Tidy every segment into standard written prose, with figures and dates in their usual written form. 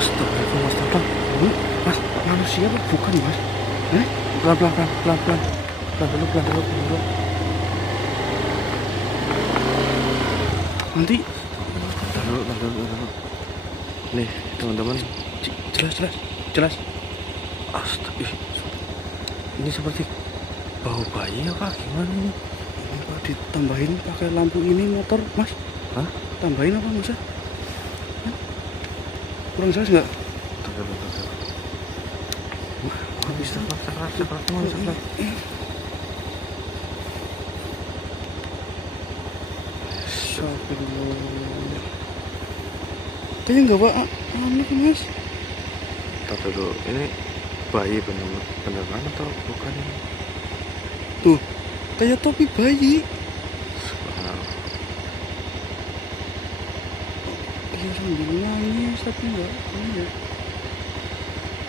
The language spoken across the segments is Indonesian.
Astagfirullah, mas, pelan. Mas, manusia apa bukan, mas? Pelan, pelan, pelan, pelan, pelan. Pelan dulu. Nanti, pelan dulu. Nih, teman-teman, jelas. Astaga, ini seperti bau bayi apa gimana ini? Ini kok ditambahin pakai lampu ini motor, mas? Hah? Tambahin apa, mas? Kurang jelas nggak? Bisa teman. Astagfirullah. Kayaknya nggak pak, aneh mas. Tapi dulu ini bayi beneran atau bukan ini? Tuh, kayak topi bayi. Iya sambil nangis tapi enggak ini ya.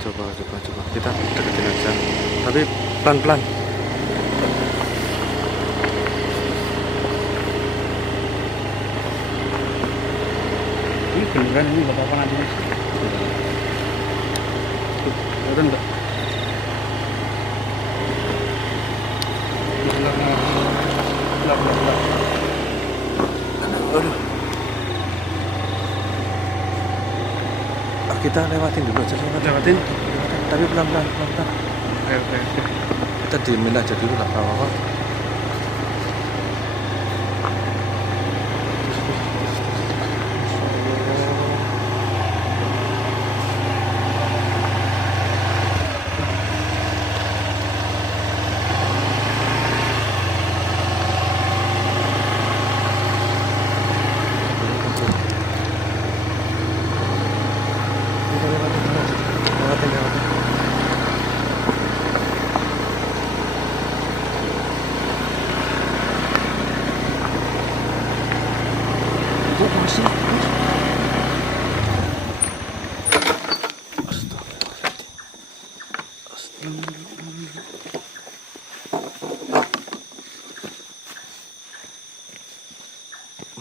Coba kita deketin aja. Tapi pelan-pelan. Ini beneran ini nggak apa-apa nanti mas. Beneran nggak? Aduh. Kita lewatin dulu aja. Lewatin. Tapi pelan-pelan. Oke. Kita diemin aja dulu lah, apa-apa.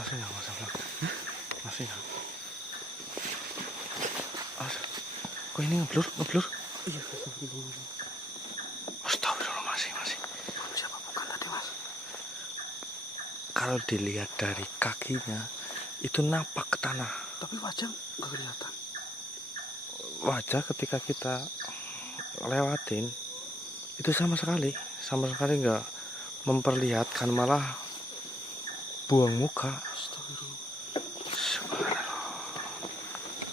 Masih. Masih ya. Kok ini ngeblur? Iya, astagfirullah, masih. Siapa bukan tadi mas? Kalau dilihat dari kakinya itu napak ke tanah. Tapi wajah nggak kelihatan. Wajah ketika kita lewatin itu sama sekali nggak memperlihatkan, malah buang muka.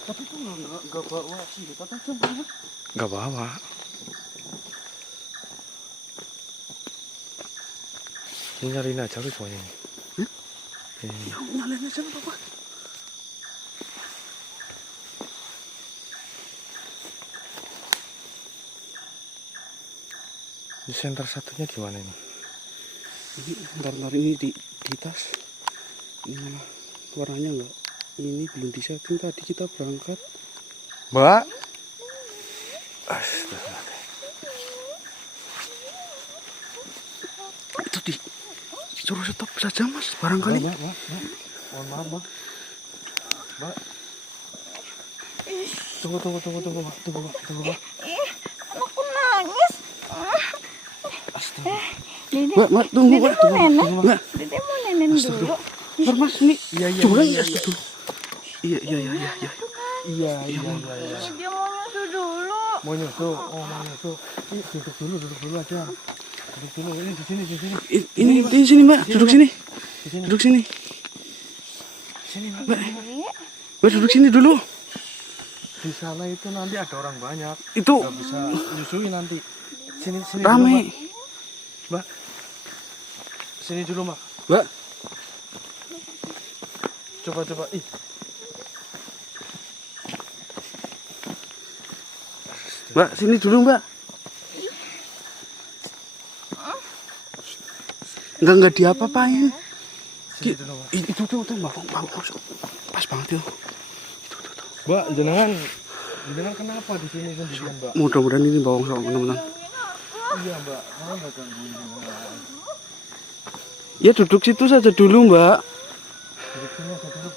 Tapi itu nggak bawa senjata tajam kan? Nggak bawa. Ini nyariin aja lu semuanya ini. Ya, nyalain aja nggak apa-apa. Di senter satunya gimana ini? Ini bentar ini di tas. Ini mana? Warnanya enggak. Ini belum disetting, tadi kita berangkat. Mbak. Astaga. Itu disuruh stop saja mas, barangkali. Mbak. Mohon maaf mbak. Mbak. Tunggu mbak. Anakku nangis. Astaga. Mbak, tunggu Dede mbak. Dede mau nenek dulu. Mas ini. Iya. Curang ya. Iya. Dia mau nyusu dulu. Mau nyusu. Duduk dulu aja. Ini di sini. Ini di sini mbak. Duduk sini. Sini mbak. Mbak duduk sini dulu. Di sana itu nanti ada orang banyak. Itu nggak bisa nyusuin nanti. Sini rame. Mbak. Sini dulu mbak. Coba. Mbak, sini dulu mbak. Enggak diapa-apain. Itu mbak. Pas banget itu. Mbak, jenengan kenapa di sini sendirian mbak? Mudah-mudahan ini bawang sama teman-teman. Iya mbak, saya nggak gangguin jenengan. Ya duduk situ saja dulu mbak. Duduk sini aja dulu.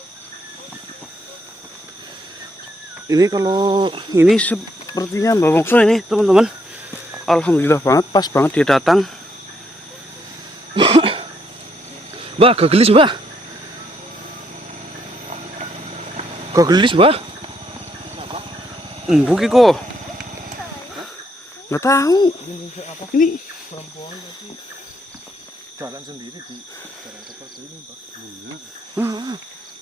Ini kalau ini sepertinya Mbak Bongso ini teman-teman. Alhamdulillah banget, pas banget dia datang. Mbak, gagelis Mbak. Gagelis Mbak. Buki kok. Nggak tahu. Ini perempuan tapi jalan sendiri di jalan seperti ini, Pak.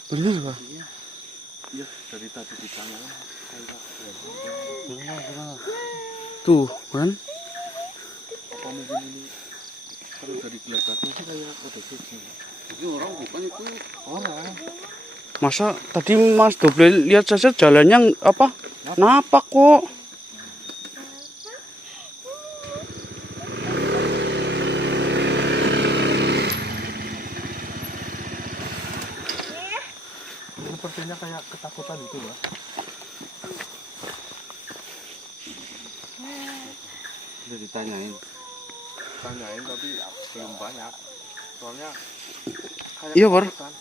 bener Mbak. Iya, dari tadi di sana Tuh kan. apa mungkin ini kalau dari belakangnya sih kayak ada kucing. Ini orang bukan itu orang. Masa tadi Mas Doble lihat saja jalannya apa? Napak kok. Sepertinya kayak ketakutan itu, Pak. Udah ditanyain. Tanyain tapi belum banyak. Soalnya kayak Iya, War. ketakutan.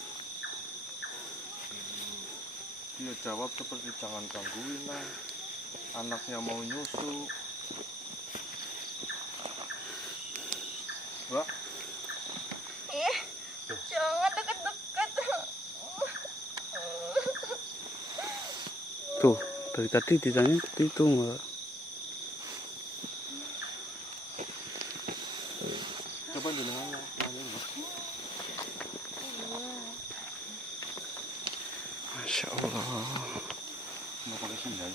Dia jawab seperti jangan gangguin lah. Anaknya mau nyusu. Mbak, Jangan deket-deket. Tuh, dari tadi ditanya seperti itu Mbak. coba jenengan nanya, Mbak. Masya Allah. Mau pakai sandal?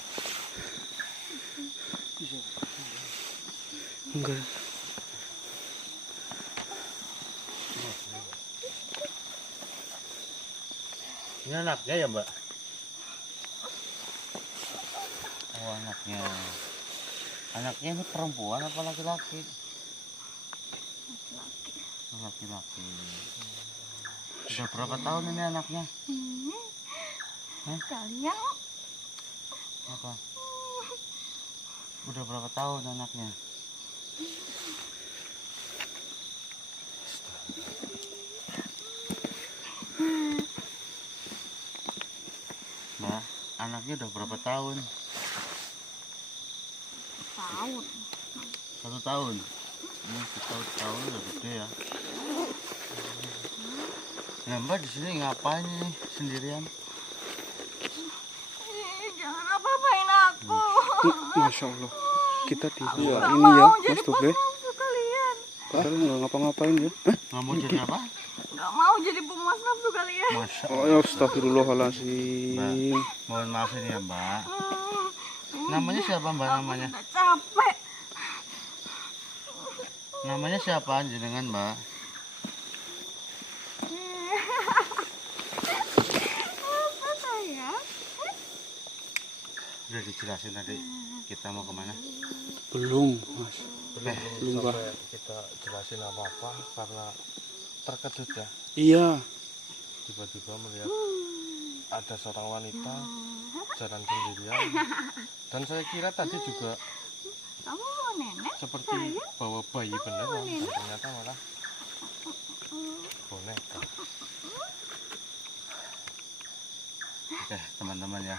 Enggak. Ini anaknya ya, Mbak? Oh, anaknya. Anaknya ini perempuan apa laki-laki? Laki-laki. Sudah berapa tahun ini anaknya? Kalian Apa? Udah berapa tahun anaknya? Mbak, anaknya udah berapa tahun? tahun. 1 tahun. Ini 1 tahun udah gede ya. Nah, Mbak di sini ngapain ini sendirian? Jangan apa-apain aku. Masya Allah. Kita di Nggak ini ya mau Mas jadi Doble. pemangsa kalian. Padahal nggak ngapa-ngapain ya. Nggak mau jadi apa? Nggak mau jadi pemuas nafsu kalian. Masya Oh Allah. ya astagfirullahaladzim. Mohon maaf ini ya, Mbak. Namanya siapa, Mbak, namanya? Udah capek. Namanya siapa jenengan, Mbak? Apa saya? Udah dijelasin tadi kita mau kemana? Belum Mas. Belum sampai kita jelasin apa-apa karena terkejut ya. Iya. Tiba-tiba melihat ada seorang wanita jalan sendirian. Dan saya kira tadi juga Kamu mau nenek? seperti bawa bayi beneran, dan ternyata malah boneka. Oke teman-teman ya,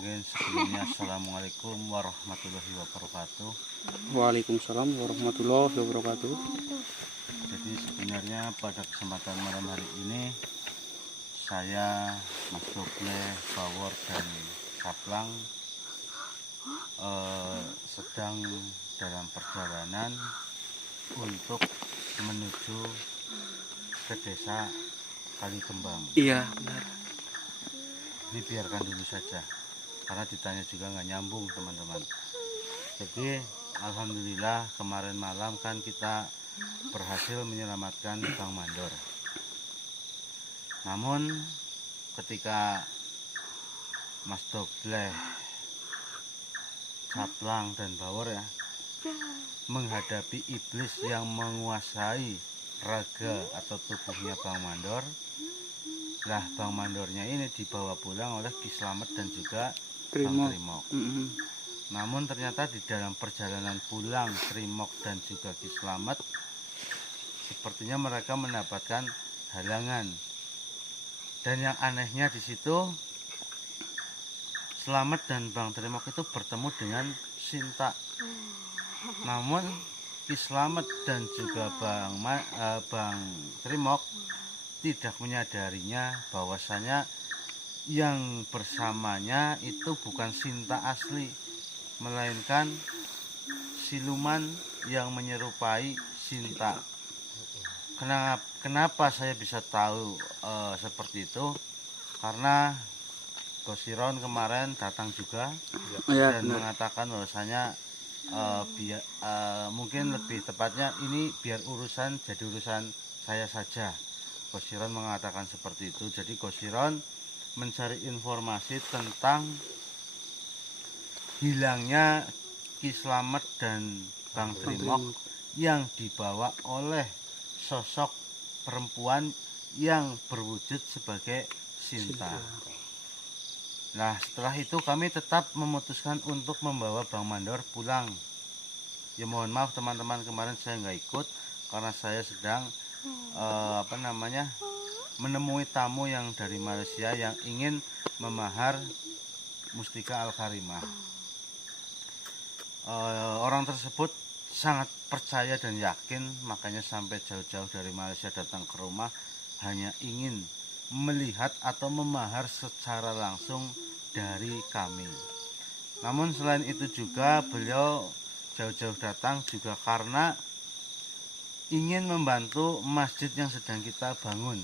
mungkin sebelumnya assalamualaikum warahmatullahi wabarakatuh. Waalaikumsalam warahmatullahi wabarakatuh. Jadi sebenarnya pada kesempatan malam hari ini saya, Mas Doble, Bawor dan Kaplang sedang dalam perjalanan untuk menuju ke desa Kalikembang. Iya benar. Ini biarkan dulu saja karena ditanya juga nggak nyambung teman-teman. Jadi alhamdulillah kemarin malam kan kita berhasil menyelamatkan Bang Mandor. Namun ketika Mas Doble, Kaplang dan Bawor ya menghadapi iblis yang menguasai raga atau tubuhnya Bang Mandor, lah Bang Mandornya ini dibawa pulang oleh Ki Slamet dan juga Bang Trimok. Namun ternyata di dalam perjalanan pulang Trimok dan juga Ki Slamet sepertinya mereka mendapatkan halangan. Dan yang anehnya di situ Slamet dan Bang Trimok itu bertemu dengan Sinta. Namun Ki Slamet dan juga Bang Trimok tidak menyadarinya bahwasanya yang bersamanya itu bukan Sinta asli, melainkan siluman yang menyerupai Sinta. Kenapa saya bisa tahu seperti itu? Karena Gosiron kemarin datang juga Ya, dan benar. mengatakan bahwasanya mungkin lebih tepatnya ini biar jadi urusan saya saja. Gosiron mengatakan seperti itu. Jadi Gosiron mencari informasi tentang hilangnya Ki Slamet dan Bang Trimok yang dibawa oleh sosok perempuan yang berwujud sebagai Sinta. Nah, setelah itu kami tetap memutuskan untuk membawa Bang Mandor pulang. Ya mohon maaf teman-teman, kemarin saya nggak ikut karena saya sedang menemui tamu yang dari Malaysia yang ingin memahar Mustika Al-Karimah. Orang tersebut sangat percaya dan yakin, makanya sampai jauh-jauh dari Malaysia datang ke rumah hanya ingin melihat atau memahar secara langsung dari kami. Namun selain itu juga beliau jauh-jauh datang juga karena ingin membantu masjid yang sedang kita bangun,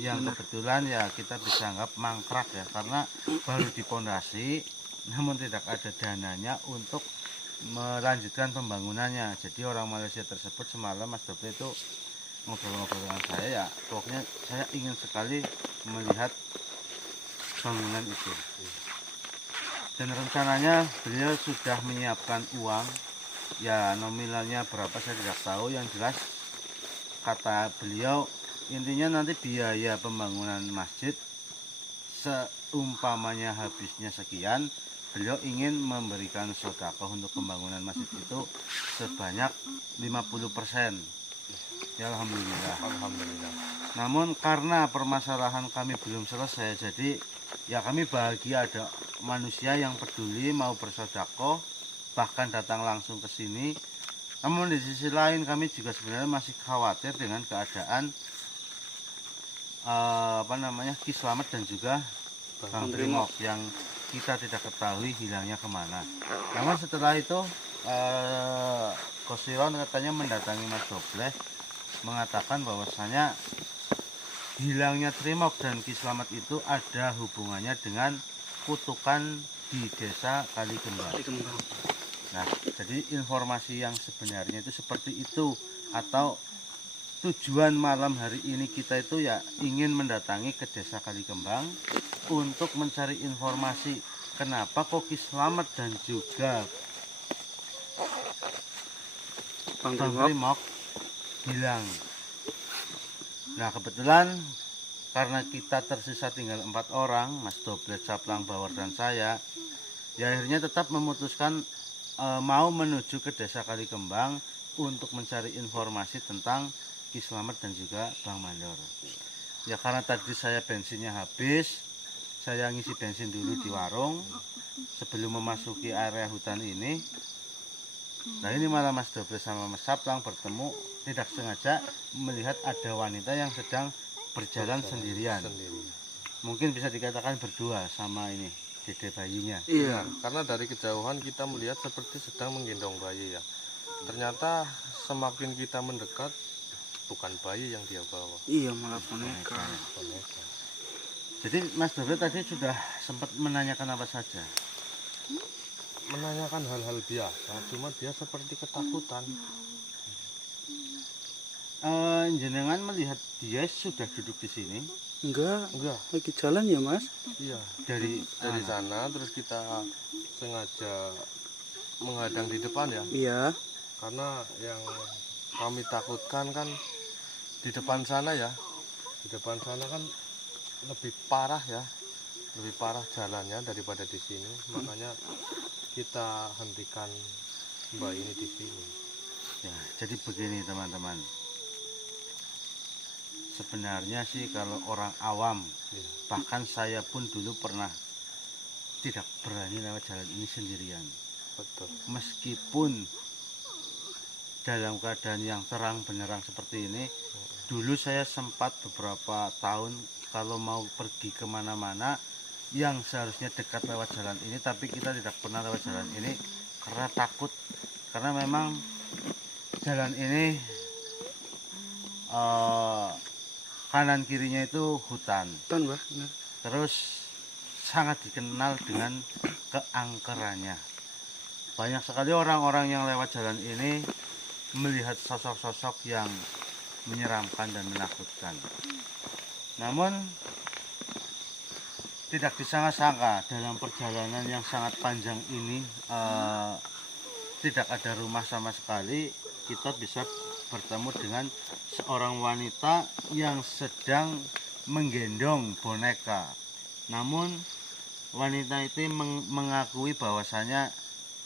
yang kebetulan ya kita bisa anggap mangkrak ya, karena baru dipondasi namun tidak ada dananya untuk melanjutkan pembangunannya. Jadi orang Malaysia tersebut semalam Mas Doble itu ngobrol-ngobrol dengan saya, ya pokoknya saya ingin sekali melihat bangunan itu. Dan rencananya beliau sudah menyiapkan uang, ya nominalnya berapa saya tidak tahu, yang jelas kata beliau intinya nanti biaya pembangunan masjid seumpamanya habisnya sekian, beliau ingin memberikan sedekah untuk pembangunan masjid itu sebanyak 50%. Ya alhamdulillah. Alhamdulillah. Namun karena permasalahan kami belum selesai, jadi ya kami bahagia ada manusia yang peduli mau bersedekah, bahkan datang langsung ke sini. Namun di sisi lain kami juga sebenarnya masih khawatir dengan keadaan Ki Slamet dan juga Bang Trimok yang kita tidak ketahui hilangnya kemana. Namun setelah itu Gosiron katanya mendatangi Mas Doble mengatakan bahwasanya hilangnya Trimok dan Ki Slamet itu ada hubungannya dengan kutukan di desa Kalikembang. Nah, jadi informasi yang sebenarnya itu seperti itu, atau tujuan malam hari ini kita itu ya ingin mendatangi ke desa Kalikembang untuk mencari informasi kenapa kok Ki Slamet dan juga Bang Bang Trimok. Trimok hilang. Nah kebetulan karena kita tersisa tinggal 4 orang, Mas Doble, Caplang, Bawor dan saya, ya akhirnya tetap memutuskan mau menuju ke desa Kalikembang untuk mencari informasi tentang Ki Slamet dan juga Bang Mandor. Ya karena tadi saya bensinnya habis, saya ngisi bensin dulu di warung sebelum memasuki area hutan ini. Nah ini malah Mas Doble sama Mas Saplang bertemu tidak sengaja melihat ada wanita yang sedang berjalan sendirian. Mungkin bisa dikatakan berdua sama ini dede bayinya. Iya. Karena dari kejauhan kita melihat seperti sedang menggendong bayi ya. Ternyata semakin kita mendekat bukan bayi yang dia bawa. Iya, malah boneka. Jadi Mas Doble tadi sudah sempat menanyakan apa saja? Menanyakan hal-hal biasa, cuma dia seperti ketakutan. Jenengan melihat dia sudah duduk di sini? Enggak, Enggak, lagi jalan ya Mas? iya. Dari Sana terus kita sengaja menghadang di depan ya. Iya. Karena yang kami takutkan kan di depan sana ya. Di depan sana kan lebih parah ya. Lebih parah jalannya daripada di sini. Makanya kita hentikan mbak ini di sini. Ya, jadi begini teman-teman. Sebenarnya sih kalau orang awam, bahkan saya pun dulu pernah tidak berani lewat jalan ini sendirian. Betul. Meskipun dalam keadaan yang terang benderang seperti ini, dulu saya sempat beberapa tahun kalau mau pergi kemana-mana yang seharusnya dekat lewat jalan ini, tapi kita tidak pernah lewat jalan ini karena takut, karena memang jalan ini kanan kirinya itu hutan, Mbak. Bener. terus sangat dikenal dengan keangkerannya. Banyak sekali orang-orang yang lewat jalan ini melihat sosok-sosok yang menyeramkan dan menakutkan. Namun tidak disangka-sangka dalam perjalanan yang sangat panjang ini tidak ada rumah sama sekali, kita bisa bertemu dengan seorang wanita yang sedang menggendong boneka. Namun wanita itu mengakui bahwasanya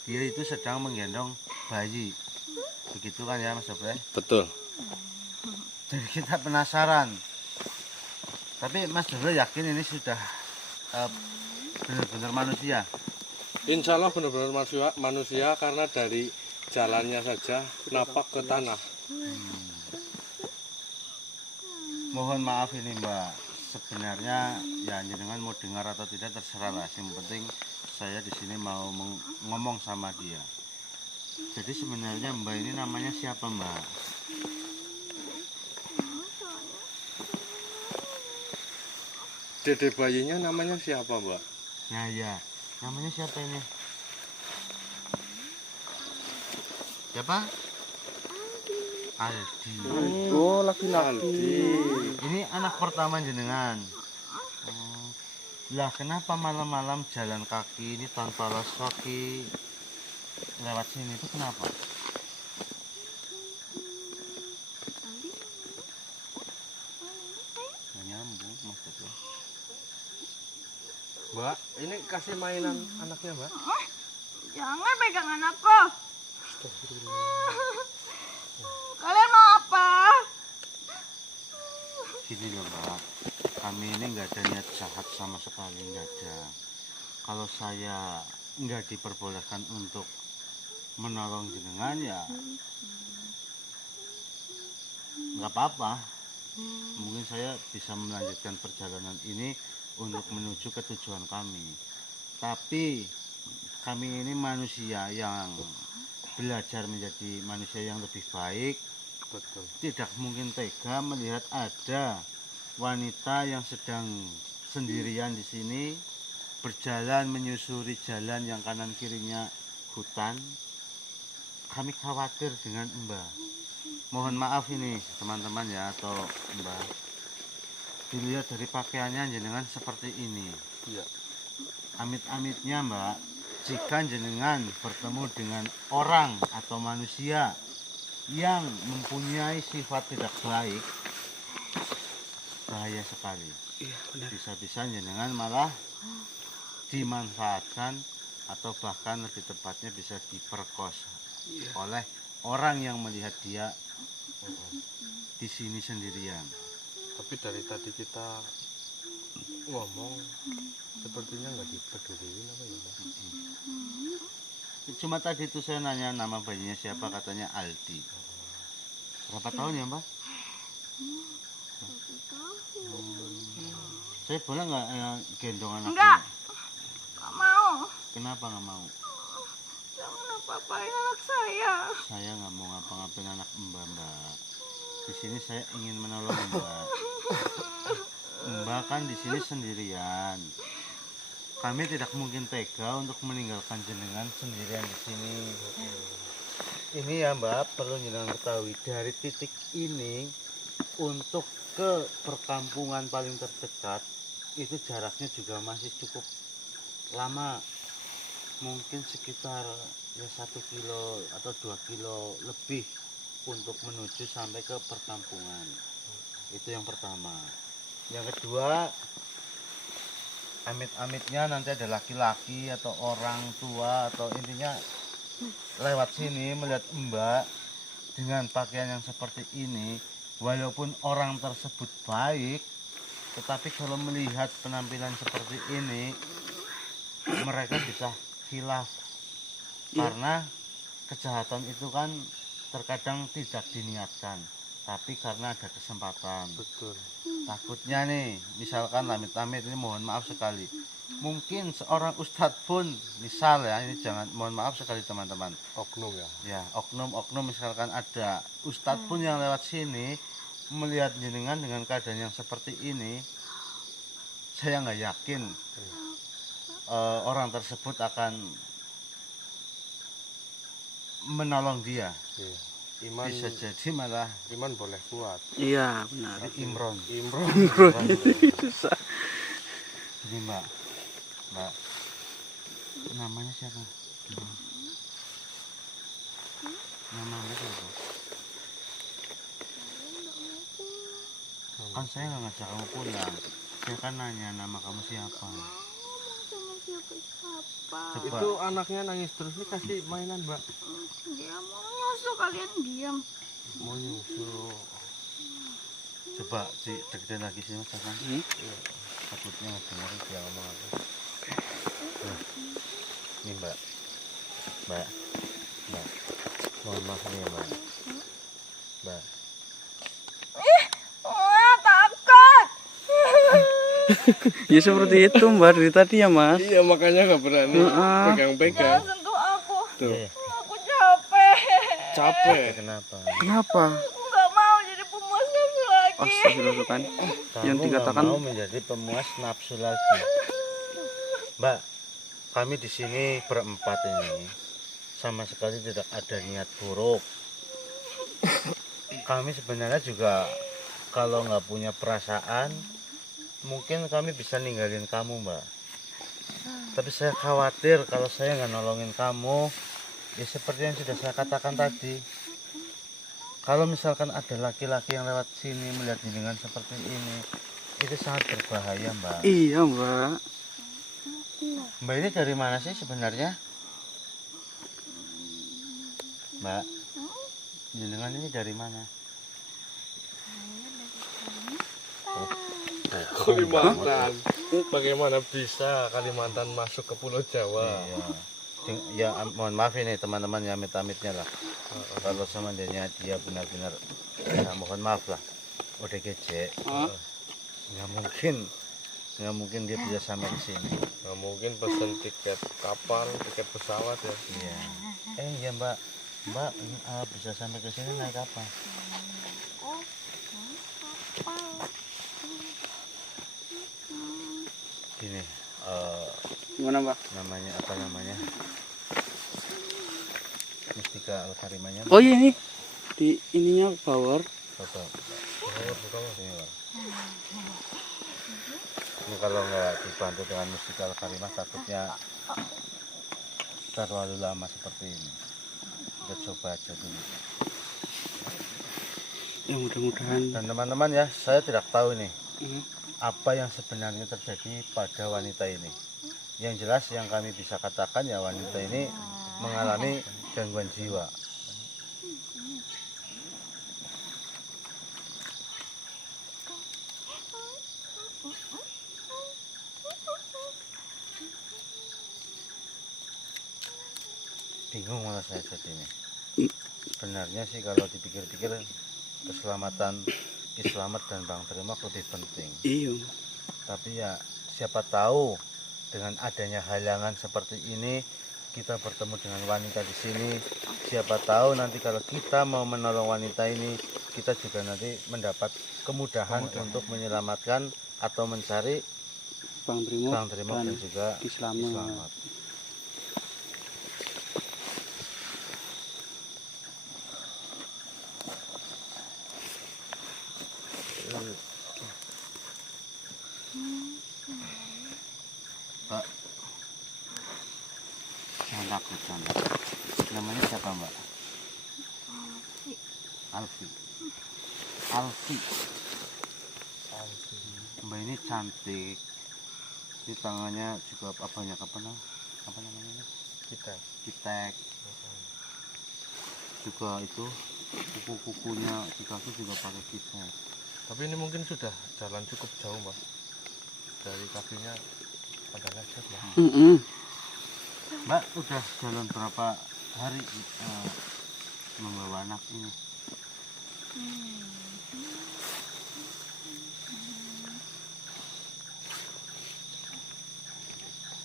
dia itu sedang menggendong bayi. Begitu kan ya Mas Dobre? Betul. Jadi kita penasaran. Tapi Mas Dobre yakin ini sudah benar-benar manusia? Insya Allah benar-benar manusia karena dari jalannya saja napak ke tanah. Mohon maaf ini Mbak, sebenarnya ya jenengan mau dengar atau tidak terserah lah. Yang penting saya di sini mau ngomong sama dia. Jadi sebenarnya Mbak ini namanya siapa Mbak? Dede bayinya namanya siapa, Mbak? Nah ya, namanya siapa ini? Siapa? Aldi. Oh, laki-laki. Ini anak pertama jenengan. Lah kenapa malam-malam jalan kaki ini tanpa alas kaki lewat sini itu kenapa? Nggak nyambung maksudnya. Mbak, ini kasih mainan anaknya, Mbak. Jangan pegang anakku. Kalian mau apa? Gini loh Mbak, kami ini nggak ada niat jahat sama sekali, nggak ada. Kalau saya nggak diperbolehkan untuk menolong jenengan ya nggak apa-apa. Mungkin saya bisa melanjutkan perjalanan ini untuk menuju ke tujuan kami. Tapi kami ini manusia yang belajar menjadi manusia yang lebih baik. Betul. Tidak mungkin tega melihat ada wanita yang sedang sendirian di sini berjalan menyusuri jalan yang kanan kirinya hutan. Kami khawatir dengan Mbak. Mohon maaf ini teman-teman ya atau Mbak. Dilihat dari pakaiannya jenengan seperti ini. Iya. Amit-amitnya Mbak, jika jenengan bertemu dengan orang atau manusia yang mempunyai sifat tidak baik, bahaya sekali. Iya, benar. Bisa-bisa jenengan malah dimanfaatkan atau bahkan lebih tepatnya bisa diperkosa oleh orang yang melihat dia di sini sendirian. Tapi dari tadi kita ngomong sepertinya nggak dipeduliin apa ya, Mbak? Cuma tadi itu saya nanya nama bayinya siapa, katanya Aldi. Berapa tahun ya Mbak? Saya boleh nggak gendong anaknya? Enggak. Gak mau. Kenapa nggak mau? Jangan apa-apain anak saya. Saya nggak mau ngapa-ngapain anak Mbak. Di sini saya ingin menolong Mbak. Mbak kan di sini sendirian. Kami tidak mungkin tega untuk meninggalkan jenengan sendirian di sini. Ini ya Mbak, perlu jenengan ketahui dari titik ini untuk ke perkampungan paling terdekat itu jaraknya juga masih cukup lama. Mungkin sekitar ya 1 kilo atau 2 kilo lebih untuk menuju sampai ke perkampungan. Itu yang pertama. Yang kedua, amit-amitnya nanti ada laki-laki atau orang tua atau intinya lewat sini melihat Mbak dengan pakaian yang seperti ini, walaupun orang tersebut baik, tetapi kalau melihat penampilan seperti ini mereka bisa khilaf. Iya. Karena kejahatan itu kan terkadang tidak diniatkan, tapi karena ada kesempatan. Betul. Takutnya nih, misalkan amit-amit ini, mohon maaf sekali, mungkin seorang ustadz pun, misal ya, ini jangan, mohon maaf sekali teman-teman Oknum ya. ya, oknum misalkan ada ustadz pun yang lewat sini melihat jenengan dengan keadaan yang seperti ini, saya nggak yakin orang tersebut akan menolong dia. Iya. Iman Bisa jadi malah iman boleh kuat. Iya, benar. Imron. Imron. Susah. Ini mbak, namanya siapa? Namanya siapa? Kan saya nggak ngajak kamu pulang, saya kan nanya nama kamu siapa. Sama siapa-siapa. Coba. Itu anaknya nangis terus nih, kasih mainan, Mbak. Dia mau nyusu, kalian diam. Mau nyusul. Coba deketin lagi sini mas Hasan. Takutnya nggak dengerin dia ngomong apa. Nah, ini mbak, mohon maaf nih ya, mbak. Wah, takut. Ya seperti itu Mbak dari tadi ya Mas. Iya, makanya nggak berani pegang-pegang. Jangan sentuh aku. Tuh, Aku capek. capek. Kenapa? Kenapa? Aku nggak mau jadi pemuas nafsu lagi. Astagfirullahaladzim. Yang Kamu dikatakan- nggak mau menjadi pemuas nafsu lagi, Mbak. Kami di sini berempat ini sama sekali tidak ada niat buruk. Kami sebenarnya juga kalau nggak punya perasaan, mungkin kami bisa ninggalin kamu, Mbak. Tapi saya khawatir kalau saya nggak nolongin kamu, ya seperti yang sudah saya katakan tadi. Kalau misalkan ada laki-laki yang lewat sini melihat jenengan seperti ini, itu sangat berbahaya, Mbak. Iya Mbak. Mbak ini dari mana sih sebenarnya? Mbak, jenengan ini dari mana? Kalimantan. Bagaimana bisa Kalimantan masuk ke Pulau Jawa? Iya. Ya mohon maaf ini teman-teman ya, amit-amitnya lah. Kalau sama dia benar-benar, ya mohon maaf lah. Udah gece, nggak mungkin dia bisa sampai di sini. Nggak mungkin pesen tiket kapal, tiket pesawat ya. Iya. Iya Mbak, ini, bisa sampai ke sini naik apa? Gini, Gimana Mbak? namanya apa namanya? Mustika Al-Karimahnya. Oh iya ini di ininya power. Foto. Ini, Mbak. Ini kalau nggak dibantu dengan Mustika Al-Karimah takutnya terlalu lama seperti ini. Kita coba aja dulu. Ya mudah-mudahan. Dan teman-teman ya, saya tidak tahu nih Hmm. apa yang sebenarnya terjadi pada wanita ini. Yang jelas yang kami bisa katakan ya, wanita ini mengalami gangguan jiwa. Bingung malah saya jadinya. Sebenarnya sih kalau dipikir-pikir, keselamatan Slamet dan Bang Trimak lebih penting. Iya. Tapi ya siapa tahu dengan adanya halangan seperti ini, kita bertemu dengan wanita di sini. Siapa tahu nanti kalau kita mau menolong wanita ini, kita juga nanti mendapat kemudahan untuk menyelamatkan atau mencari Bang Trimo Bang Trimak dan juga Slamet. Slamet. Pak, jangan takut, jangan takut. Namanya siapa Mbak? Alfi. Mbak ini cantik. Ini tangannya juga banyak apa namanya? Ini? Kitek. Juga itu kuku-kukunya di kaki juga pakai kitek. Tapi ini mungkin sudah jalan cukup jauh, Mas. Dari kakinya ada lecet, Mas. Mbak udah jalan berapa hari membawa anak ini?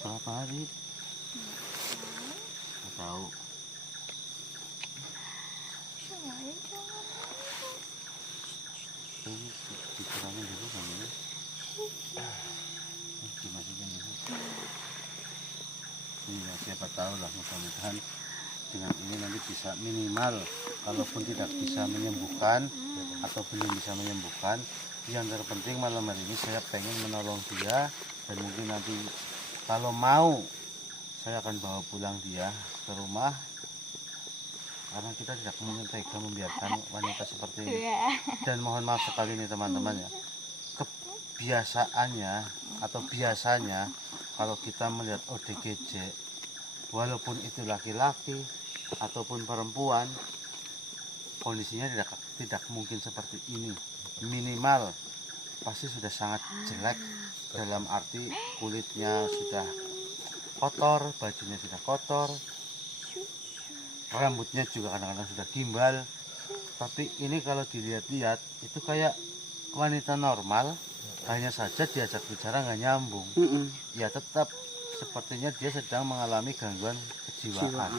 Berapa hari? Nggak tahu. Sayang, jangan. Ini dikurangin dulu kan ini. Dimasukin dulu. Iya, siapa tahu lah, mudah-mudahan dengan ini nanti bisa minimal, kalaupun tidak bisa menyembuhkan atau belum bisa menyembuhkan, yang terpenting malam hari ini saya pengen menolong dia, dan mungkin nanti kalau mau saya akan bawa pulang dia ke rumah, karena kita tidak mungkin tega membiarkan wanita seperti ini. Dan mohon maaf sekali nih teman-teman ya, kebiasaannya atau biasanya kalau kita melihat ODGJ, walaupun itu laki-laki ataupun perempuan, kondisinya tidak mungkin seperti ini. Minimal pasti sudah sangat jelek, dalam arti kulitnya sudah kotor, bajunya sudah kotor, rambutnya juga kadang-kadang sudah gimbal. Tapi ini kalau dilihat-lihat itu kayak wanita normal, hanya saja diajak bicara nggak nyambung. Ya tetap sepertinya dia sedang mengalami gangguan kejiwaan.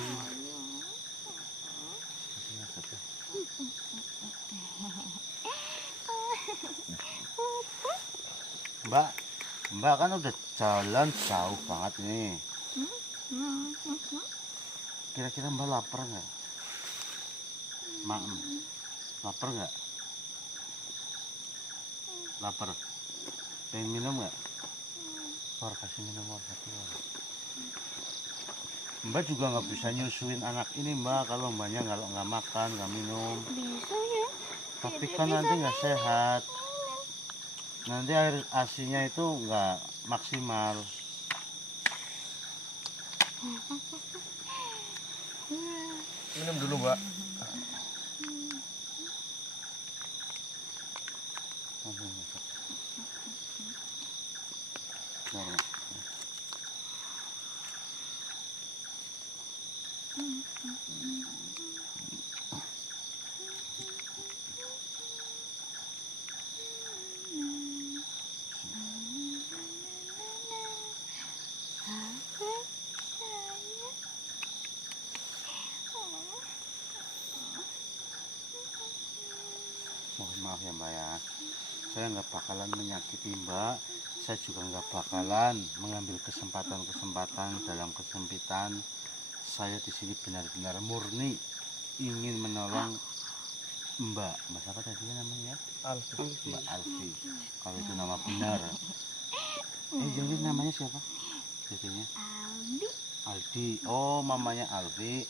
Mbak kan udah jalan jauh banget nih. Kira-kira Mbak lapar nggak? Lapar nggak? Lapar. Pengen minum nggak? Kasih minum satu. Mbak juga nggak bisa nyusuin anak ini Mbak, kalau Mbaknya nggak makan, nggak minum. Bisa ya. Tapi kan nanti nggak sehat. Nanti air asinya itu nggak maksimal. Minum dulu, Mbak. Mohon maaf ya Mbak ya, saya nggak bakalan menyakiti Mbak, saya juga nggak bakalan mengambil kesempatan dalam kesempitan. Saya di sini benar-benar murni ingin menolong Mbak siapa tadi namanya? Mbak Alfi. Kalau itu nama benar. Jadi namanya siapa? Jadinya Aldi. Oh, mamanya Alfi,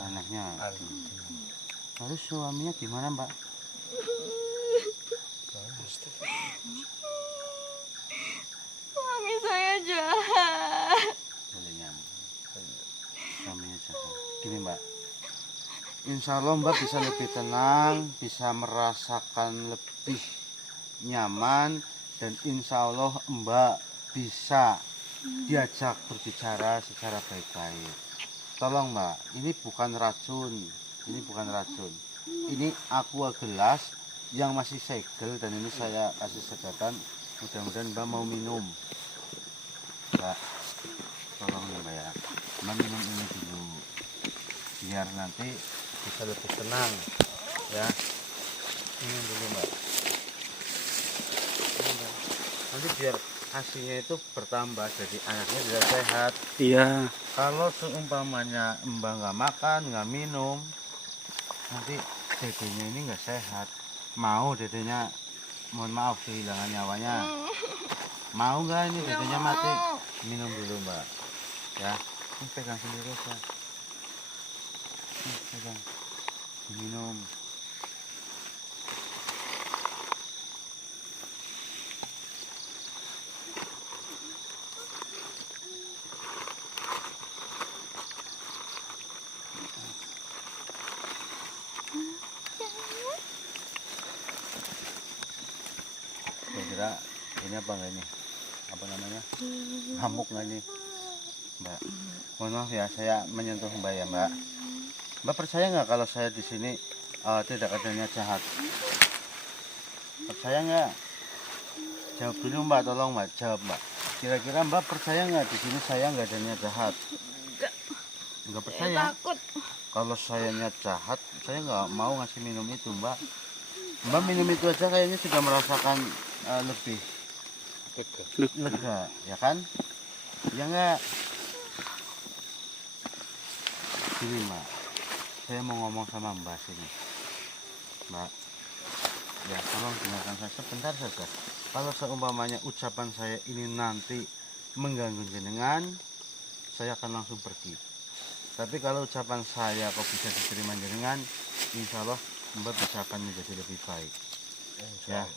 anaknya Aldi. Lalu suaminya gimana Mbak? Suami saya jahat. Boleh nyambung. Suaminya jahat. Gini Mbak, insya Allah Mbak bisa lebih tenang, bisa merasakan lebih nyaman, dan insya Allah Mbak bisa diajak berbicara secara baik-baik. Tolong Mbak, ini bukan racun, ini aqua gelas yang masih segel, dan ini saya kasih sedotan, mudah-mudahan Mbak mau minum. Mbak, tolong ya Mbak ya, Mbak minum ini dulu biar nanti bisa lebih tenang ya. Minum dulu Mbak. Nanti biar asinya itu bertambah, jadi anaknya bisa sehat. Iya. Kalau seumpamanya Mbak nggak makan, nggak minum, nanti dedenya ini nggak sehat. Mau dedenya, mohon maaf, kehilangan nyawanya. Mau nggak ini dedenya mati? Minum dulu Mbak ya. Ini pegang sendiri aja. Pegang, minum. Kira-kira ini apa enggak ini? Apa namanya? Hamuk nggak ini? Mbak. Mohon maaf ya, saya menyentuh Mbak ya Mbak. Mbak percaya nggak kalau saya di sini tidak ada niat jahat? Percaya nggak? Jawab dulu Mbak, tolong Mbak, jawab Mbak. Kira-kira Mbak percaya nggak di sini saya nggak ada niat jahat? Enggak. Nggak Saya percaya? takut. Kalau saya niat jahat, saya nggak mau ngasih minum itu Mbak. Mbak minum itu aja kayaknya sudah merasakan lebih lega, ya kan? Ya nggak? Gini Mbak, saya mau ngomong sama Mbak sini. Mbak, ya tolong dengarkan saya sebentar saja. Kalau seumpamanya ucapan saya ini nanti mengganggu jenengan, saya akan langsung pergi. Tapi kalau ucapan saya kok bisa diterima jenengan, insya Allah Mbak bisa akan menjadi lebih baik. Ya.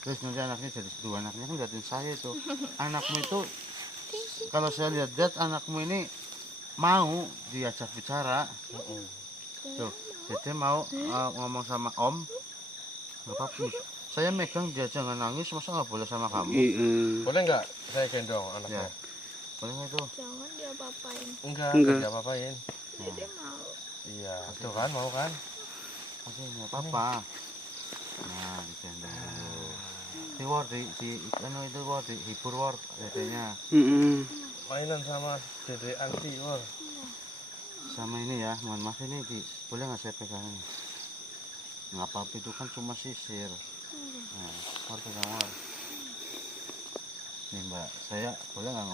Terus nanti anaknya jadi dua anaknya kan liatin saya itu. Anakmu itu, kalau saya lihat anakmu ini mau diajak bicara. Tuh, Dede mau ngomong sama Om, nggak apa-apa. Saya megang dia jangan nangis, masa nggak boleh sama kamu? Boleh nggak saya gendong anaknya? Ya. Boleh nggak itu? Jangan dia papain. Enggak apa-apain. Dede mau. Iya, tuh kan mau kan? Oke, nggak apa-apa. Nah, digendong dulu. Di war, itu war, dihibur war, dedenya. Mainan sama dede anti war. Sama ini ya, mohon maaf ini boleh nggak saya pegang ini? Nggak apa-apa, itu kan cuma sisir. Nah, war pegang war. Nih Mbak, saya boleh nggak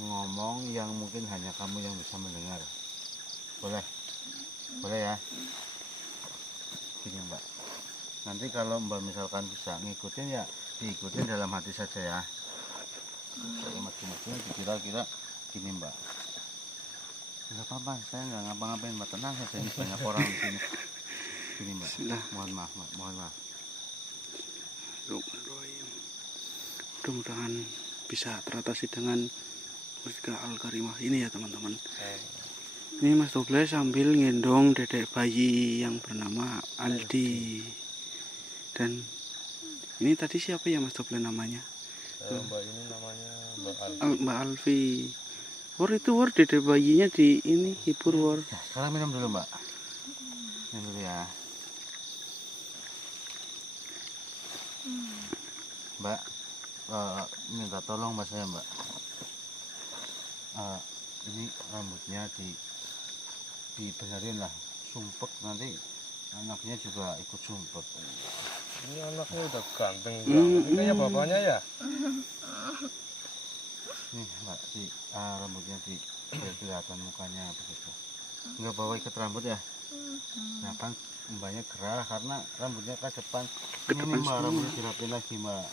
ngomong yang mungkin hanya kamu yang bisa mendengar? Boleh? Boleh ya? Gini Mbak, nanti kalau Mbak misalkan bisa ngikutin ya diikutin dalam hati saja ya. Saya macam-macam dikira-kira gini Mbak. Nggak apa-apa, saya nggak ngapa-ngapain Mbak, tenang saja, ini banyak orang di sini. Gini Mbak, mohon maaf Mbak, mohon maaf. Mudah-mudahan bisa teratasi dengan mustika Al-Karimah ini ya teman-teman. Ini Mas Doble sambil ngendong dedek bayi yang bernama Aldi. Dan ini tadi siapa ya Mas Doble namanya? Mbak ini namanya Mbak Alfi. War itu war dedek bayinya di ini hibur war. Ya, sekarang minum dulu Mbak. Minum dulu ya. Mbak, minta tolong Mbak saya Mbak. Ini rambutnya dibenerin lah, sumpek nanti anaknya juga ikut sumpek. ini anaknya udah ganteng banget. Ini kayak bapaknya ya? Nih Mbak, rambutnya biar kelihatan mukanya begitu. Nggak bawa ikat rambut ya? Nah kan Mbaknya gerah karena rambutnya ke depan. Ini nih Mbak, rambutnya dirapin lagi Mbak.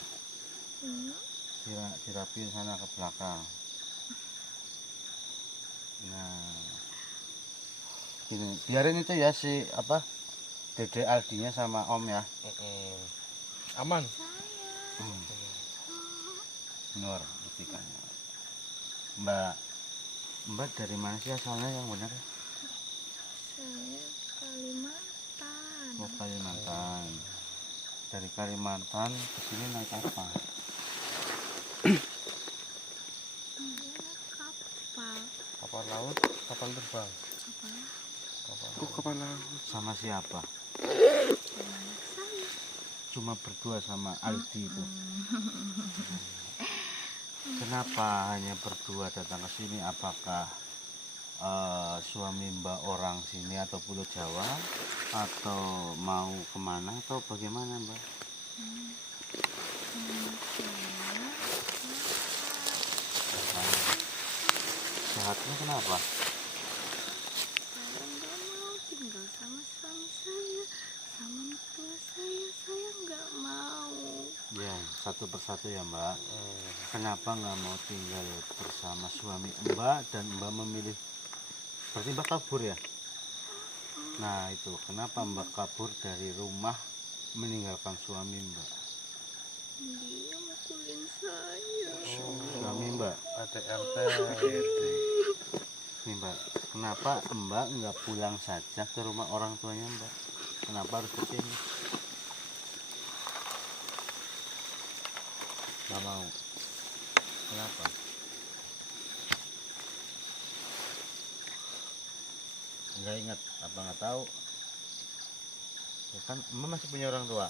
Dirapin sana ke belakang. Nah, gini, biarin itu ya si Dede Aldinya sama Om ya. Aman. Nur musikanya. Mbak dari mana sih asalnya yang benar? Saya Kalimantan. Oh, Kalimantan. Dari Kalimantan ke sini naik apa? Kapal. Kapal laut, kapal terbang. Kapal laut. Sama siapa? Anak saya. Cuma berdua sama Aldi itu. Kenapa hanya berdua datang ke sini? Apakah suami Mbak orang sini atau Pulau Jawa, atau mau kemana atau bagaimana Mbak? Sehatnya kenapa? Saya nggak mau tinggal sama suami saya, sama mertua saya nggak mau. Ya, satu persatu ya Mbak. Kenapa nggak mau tinggal bersama suami Mbak dan Mbak memilih, berarti Mbak kabur ya? Nah itu, kenapa Mbak kabur dari rumah meninggalkan suami Mbak? Dia mukulin saya. Suami Mbak? Ada RT. Nih Mbak, kenapa Mbak nggak pulang saja ke rumah orang tuanya Mbak? Kenapa harus ke sini? Nggak mau. Kenapa? nggak ingat apa nggak tahu ya kan Mbak masih punya orang tua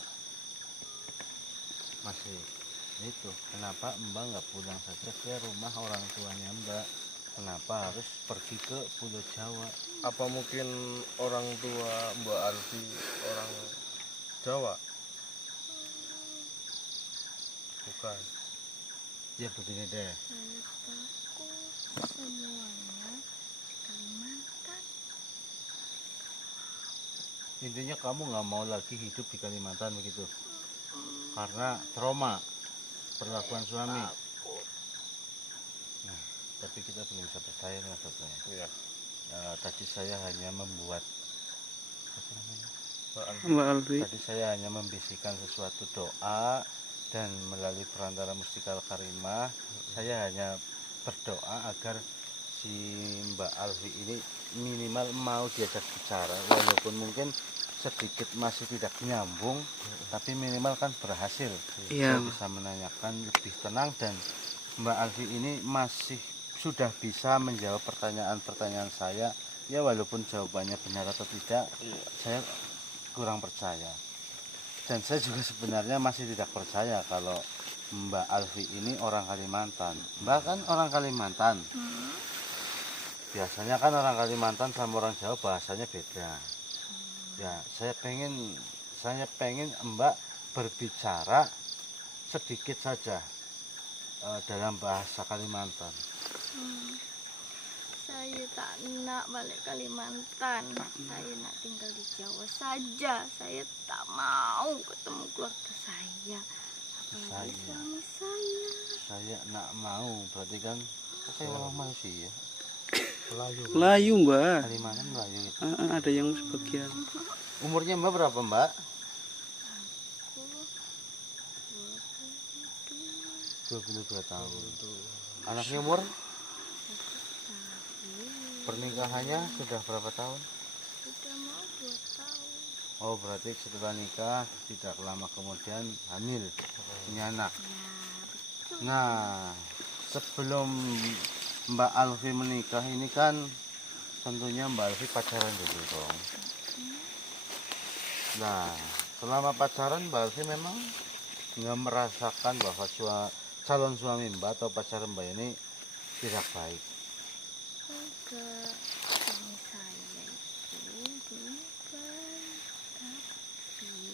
masih. Itu kenapa Mbak nggak pulang saja ke rumah orang tuanya Mbak, kenapa harus pergi ke Pulau Jawa? Apa mungkin orang tua Mbak Alfi orang Jawa? Bukan. Ya begini deh, Saya takut semuanya di Kalimantan. intinya kamu nggak mau lagi hidup di Kalimantan begitu karena trauma perlakuan suami. Nah, tapi kita belum bisa percaya dengan saya. Iya. Tadi saya hanya membuat apa namanya? Mbak Alfi. Mbak Alfi. Tadi saya hanya membisikkan sesuatu doa dan melalui perantara Mustikal Karimah saya hanya berdoa agar si Mbak Alfi ini minimal mau diajak bicara walaupun mungkin sedikit masih tidak nyambung tapi minimal kan berhasil. Iya. Saya bisa menanyakan lebih tenang dan Mbak Alfi ini masih sudah bisa menjawab pertanyaan-pertanyaan saya ya walaupun jawabannya benar atau tidak saya kurang percaya. Dan saya juga sebenarnya masih tidak percaya kalau Mbak Alfi ini orang Kalimantan. Mbak kan orang Kalimantan. Biasanya kan orang Kalimantan sama orang Jawa bahasanya beda. Ya, saya pengen Mbak berbicara sedikit saja dalam bahasa Kalimantan. Saya tak nak balik Kalimantan. Saya nak tinggal di Jawa saja. Saya tak mau ketemu keluarga saya. Apalagi Saya. suami saya. Saya nak mau, berarti kan saya orang Malaysia. Melayu Mbak. Kalimantan Melayu itu. Ada yang sebagian. Umurnya Mbak berapa Mbak? Aku 22 tahun. Anaknya umur? Pernikahannya sudah berapa tahun? sudah mau 2 tahun. Oh berarti setelah nikah tidak lama kemudian hamil punya anak. Ya, betul. Nah sebelum Mbak Alfi menikah ini kan tentunya Mbak Alfi pacaran dulu dong. Nah selama pacaran Mbak Alfi memang nggak merasakan bahwa calon suami Mbak atau pacar Mbak ini tidak baik. Enggak, suami saya itu dia baik, tapi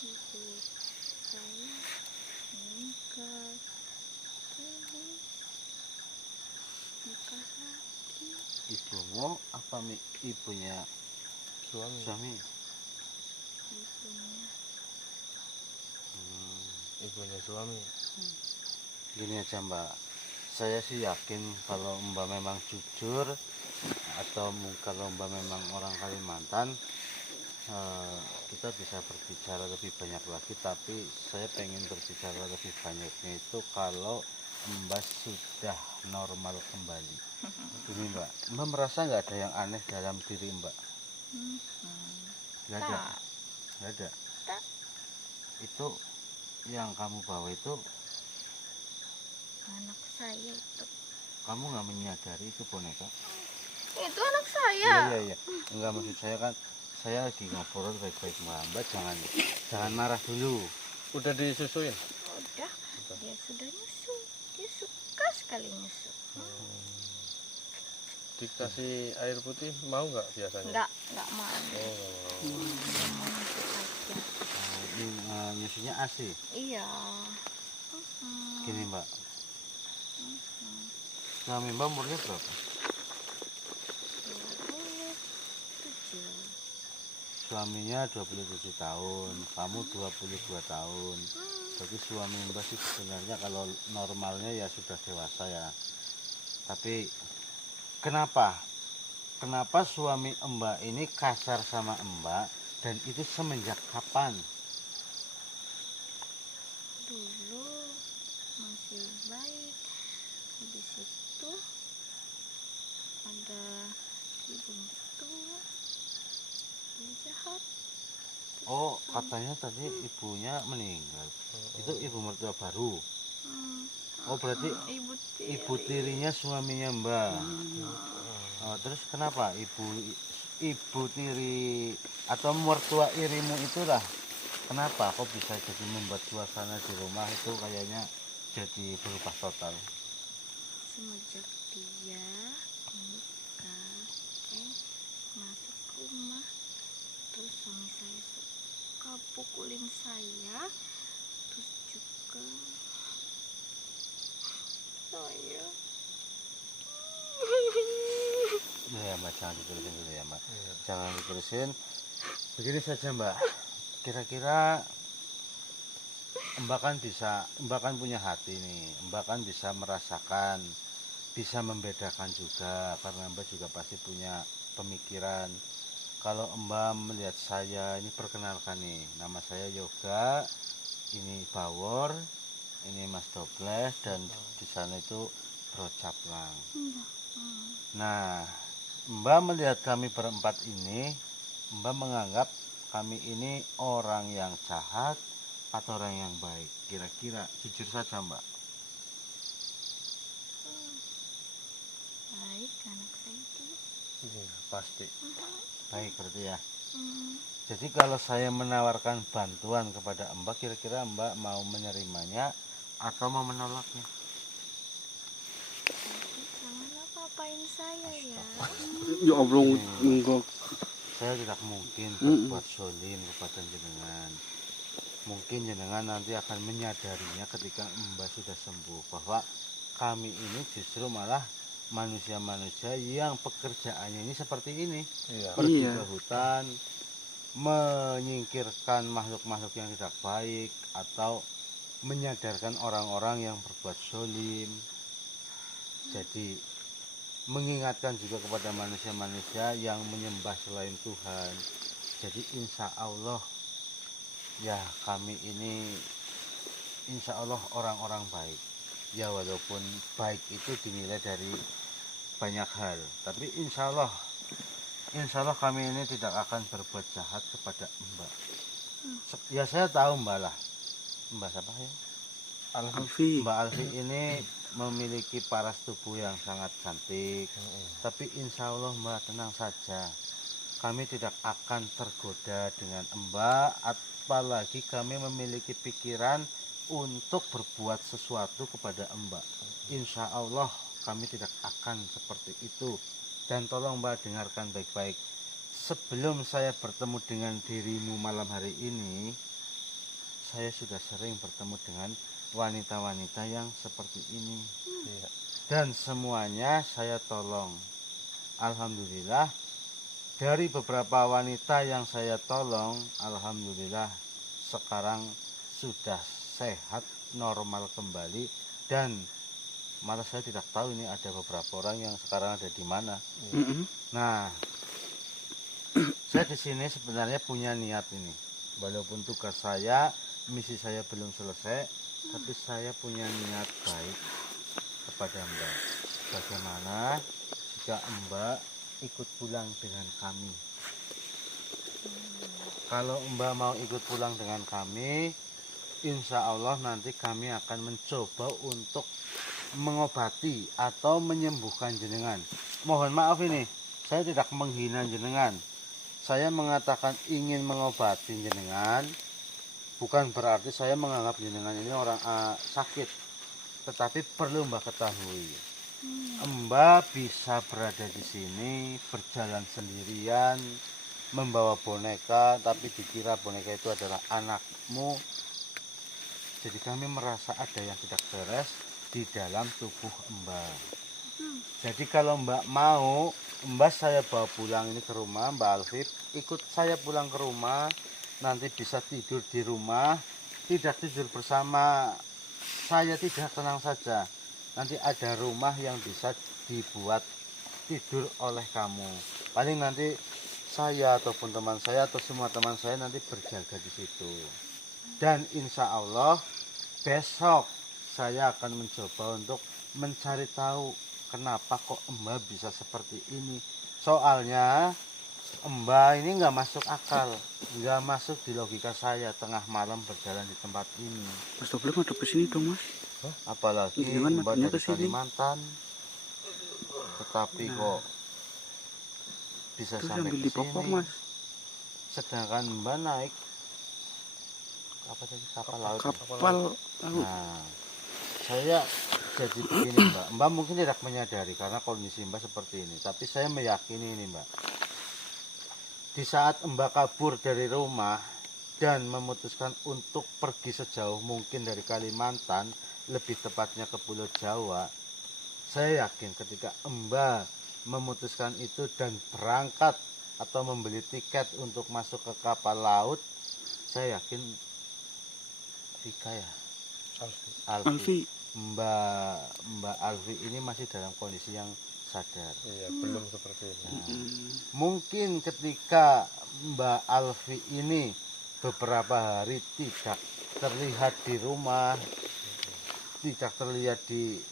ibu saya meninggal terus nikah lagi. Ibumu apa ibunya Suami. suami? Ibunya Ibunya suami. Gini aja Mbak, saya sih yakin kalau Mbak memang jujur atau kalau Mbak memang orang Kalimantan kita bisa berbicara lebih banyak lagi, tapi saya pengen berbicara lebih banyaknya itu kalau Mbak sudah normal kembali. Gini Mbak, Mbak merasa nggak ada yang aneh dalam diri Mbak? Nggak ada? tak Nggak ada? Tak. Itu yang kamu bawa itu anak saya itu. kamu nggak menyadari itu boneka? Itu anak saya. Iya. Enggak, maksud saya kan saya lagi ngobrol baik-baik Mbak, jangan marah dulu. Udah disusuin? Udah, dia sudah nyusu. Dia suka sekali nyusu. Dikasih air putih mau nggak biasanya? Enggak mau. Oh, Dia mau nyusu aja. Nyusunya ASI. Iya. Gini Mbak, suami Mbak umurnya berapa? 27. Suaminya 27 tahun, kamu 22 tahun. Jadi suami Mbak sih sebenarnya kalau normalnya ya sudah dewasa ya. Tapi kenapa suami Mbak ini kasar sama Mbak dan itu semenjak kapan? Dulu masih baik. Habis itu ada ibu tua. Dia jahat. Oh katanya tadi ibunya meninggal. Itu ibu mertua baru. Oh berarti Ibu tiri. ibu tirinya suaminya Mbak. Oh, terus kenapa ibu tiri atau mertua irimu itulah kenapa kok bisa jadi membuat suasana di rumah itu kayaknya jadi berubah total? Semenjak dia menikah, masuk rumah, terus suami saya suka pukulin saya, terus juga saya Ya Mbak, jangan diterusin dulu ya Mbak. Jangan diterusin. Begini saja Mbak. Kira-kira Mbak kan punya hati nih. Mbak kan bisa merasakan, bisa membedakan juga karena Mbak juga pasti punya pemikiran. Kalau Mbak melihat saya, ini perkenalkan nih, nama saya Yoga, ini Bawor, ini Mas Dobles, dan di sana itu Bro Caplang. Nah, Mbak melihat kami berempat ini, Mbak menganggap kami ini orang yang jahat atau orang yang baik? Kira-kira jujur saja Mbak. baik anak saya itu. Iya, pasti. Baik berarti ya. Hmm, Jadi kalau saya menawarkan bantuan kepada Mbak, kira-kira Mbak mau menerimanya atau mau menolaknya? tapi janganlah papain saya ya. Ya Allah, enggak. Saya tidak mungkin berbuat zolim kepada jenengan. Mungkin jenengan nanti akan menyadarinya ketika Mbak sudah sembuh bahwa kami ini justru malah manusia-manusia yang pekerjaannya ini seperti ini. Iya. Pergi Iya. ke hutan, menyingkirkan makhluk-makhluk yang tidak baik atau menyadarkan orang-orang yang berbuat zolim. Jadi mengingatkan juga kepada manusia-manusia yang menyembah selain Tuhan. Jadi insya Allah ya kami ini insya Allah orang-orang baik. Ya walaupun baik itu dinilai dari banyak hal, tapi insya Allah kami ini tidak akan berbuat jahat kepada Mbak. Ya saya tahu Mbak lah, Mbak siapa ya? Alfi. Mbak Alfi ini memiliki paras tubuh yang sangat cantik, tapi insya Allah Mbak tenang saja, kami tidak akan tergoda dengan Mbak, apalagi kami memiliki pikiran untuk berbuat sesuatu kepada Mbak. Insya Allah kami tidak akan seperti itu. Dan tolong Mbak dengarkan baik-baik, sebelum saya bertemu dengan dirimu malam hari ini, saya sudah sering bertemu dengan wanita-wanita yang seperti ini. Iya. Dan semuanya saya tolong. Alhamdulillah, dari beberapa wanita yang saya tolong, alhamdulillah sekarang sudah sehat, normal kembali, dan malah saya tidak tahu ini ada beberapa orang yang sekarang ada di mana. Nah, saya di sini sebenarnya punya niat ini. Walaupun tugas saya, misi saya belum selesai, tapi saya punya niat baik kepada Mbak. Bagaimana jika Mbak ikut pulang dengan kami? Kalau Mbak mau ikut pulang dengan kami, insya Allah nanti kami akan mencoba untuk mengobati atau menyembuhkan jenengan. Mohon maaf ini, saya tidak menghina jenengan. Saya mengatakan ingin mengobati jenengan, bukan berarti saya menganggap jenengan ini orang sakit. Tetapi perlu Mbak ketahui, Mbak bisa berada di sini, berjalan sendirian, membawa boneka, tapi dikira boneka itu adalah anakmu. Jadi kami merasa ada yang tidak beres di dalam tubuh Mbak. Jadi kalau Mbak mau, Mbak saya bawa pulang ini ke rumah, Mbak Alfif ikut saya pulang ke rumah, nanti bisa tidur di rumah, tidak tidur bersama saya, tidak, tenang saja. Nanti ada rumah yang bisa dibuat tidur oleh kamu. Paling nanti saya ataupun teman saya atau semua teman saya nanti berjaga di situ. Dan insya Allah besok saya akan mencoba untuk mencari tahu kenapa kok Mbak bisa seperti ini. Soalnya Mbak ini nggak masuk akal, nggak masuk di logika saya tengah malam berjalan di tempat ini. Mas Doblem ada ke sini dong, Mas. Apalagi Jangan Mbak matinya dari ke sini. Kalimantan, tetapi kok bisa Terus sampai sambil ke dipopok sini. mas. Sedangkan Mbak naik apa tadi kapal laut. Ya? Kapal laut. Nah, saya jadi begini Mbak. Mbak mungkin tidak menyadari karena kondisi Mbak seperti ini. Tapi saya meyakini ini Mbak. Di saat Mbak kabur dari rumah dan memutuskan untuk pergi sejauh mungkin dari Kalimantan, lebih tepatnya ke Pulau Jawa, saya yakin ketika Mbak memutuskan itu dan berangkat atau membeli tiket untuk masuk ke kapal laut, saya yakin Vika ya, Alfi, Alfi. Mbak Alfi ini masih dalam kondisi yang sadar. Iya, belum seperti ini. Mungkin ketika Mbak Alfi ini beberapa hari tidak terlihat di rumah, tidak terlihat di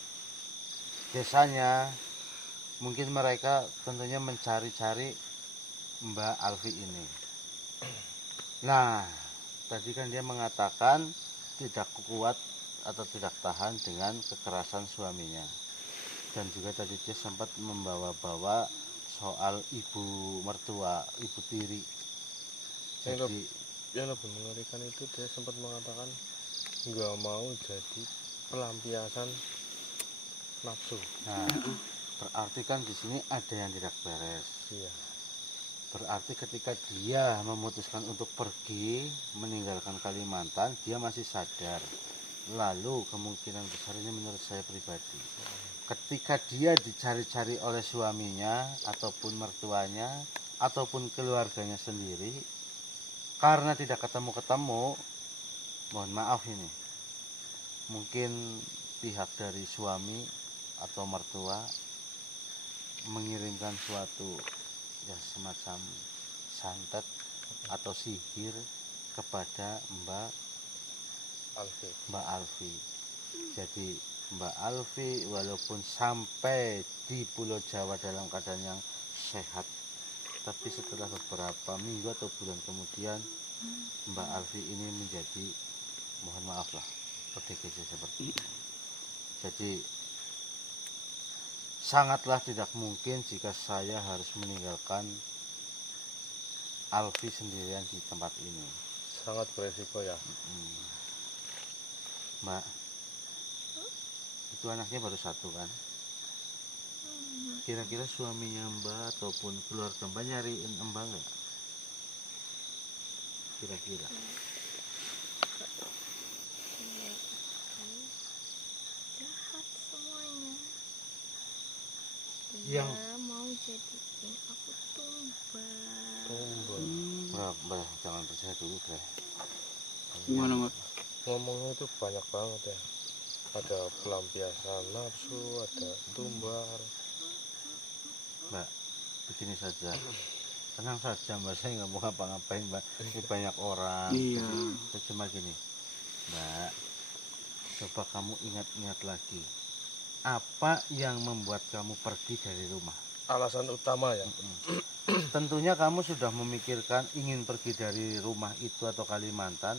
desanya, mungkin mereka tentunya mencari-cari Mbak Alfi ini. Nah, tadi kan dia mengatakan tidak kuat atau tidak tahan dengan kekerasan suaminya. Dan juga tadi dia sempat membawa-bawa soal ibu mertua, ibu tiri. Jadi Yang lebih mengerikan itu dia sempat mengatakan nggak mau jadi pelampiasan nafsu. nah, berarti kan di sini ada yang tidak beres. Iya. Berarti ketika dia memutuskan untuk pergi meninggalkan Kalimantan, dia masih sadar. Lalu kemungkinan besar ini menurut saya pribadi, ketika dia dicari-cari oleh suaminya ataupun mertuanya ataupun keluarganya sendiri, karena tidak ketemu-ketemu, mohon maaf ini, mungkin pihak dari suami atau mertua mengirimkan suatu ya semacam santet atau sihir kepada Mbak Alfi. Jadi Mbak Alfi walaupun sampai di Pulau Jawa dalam keadaan yang sehat, tapi setelah beberapa minggu atau bulan kemudian Mbak Alfi ini menjadi, mohon maaf lah, ODGJ seperti itu. Jadi sangatlah tidak mungkin jika saya harus meninggalkan Alfi sendirian di tempat ini. Sangat beresiko ya. Mbak, itu anaknya baru satu kan? Kira-kira suaminya Mbak ataupun keluarga Mbak nyariin Mbak nggak? Kira-kira? Iya, jahat semuanya. Dia Yang- mau jadiin aku tumbal. Mbak, jangan percaya dulu deh. Gimana mbak? Ngomongnya itu banyak banget ya. Ada pelampiasan nafsu, ada tumbal. Mbak, begini saja. Tenang saja Mbak, saya nggak mau ngapa-ngapain Mbak. Ini banyak orang. Iya. Saya cuma gini, Mbak, coba kamu ingat-ingat lagi. Apa yang membuat kamu pergi dari rumah? Alasan utama ya. Tentunya kamu sudah memikirkan ingin pergi dari rumah itu atau Kalimantan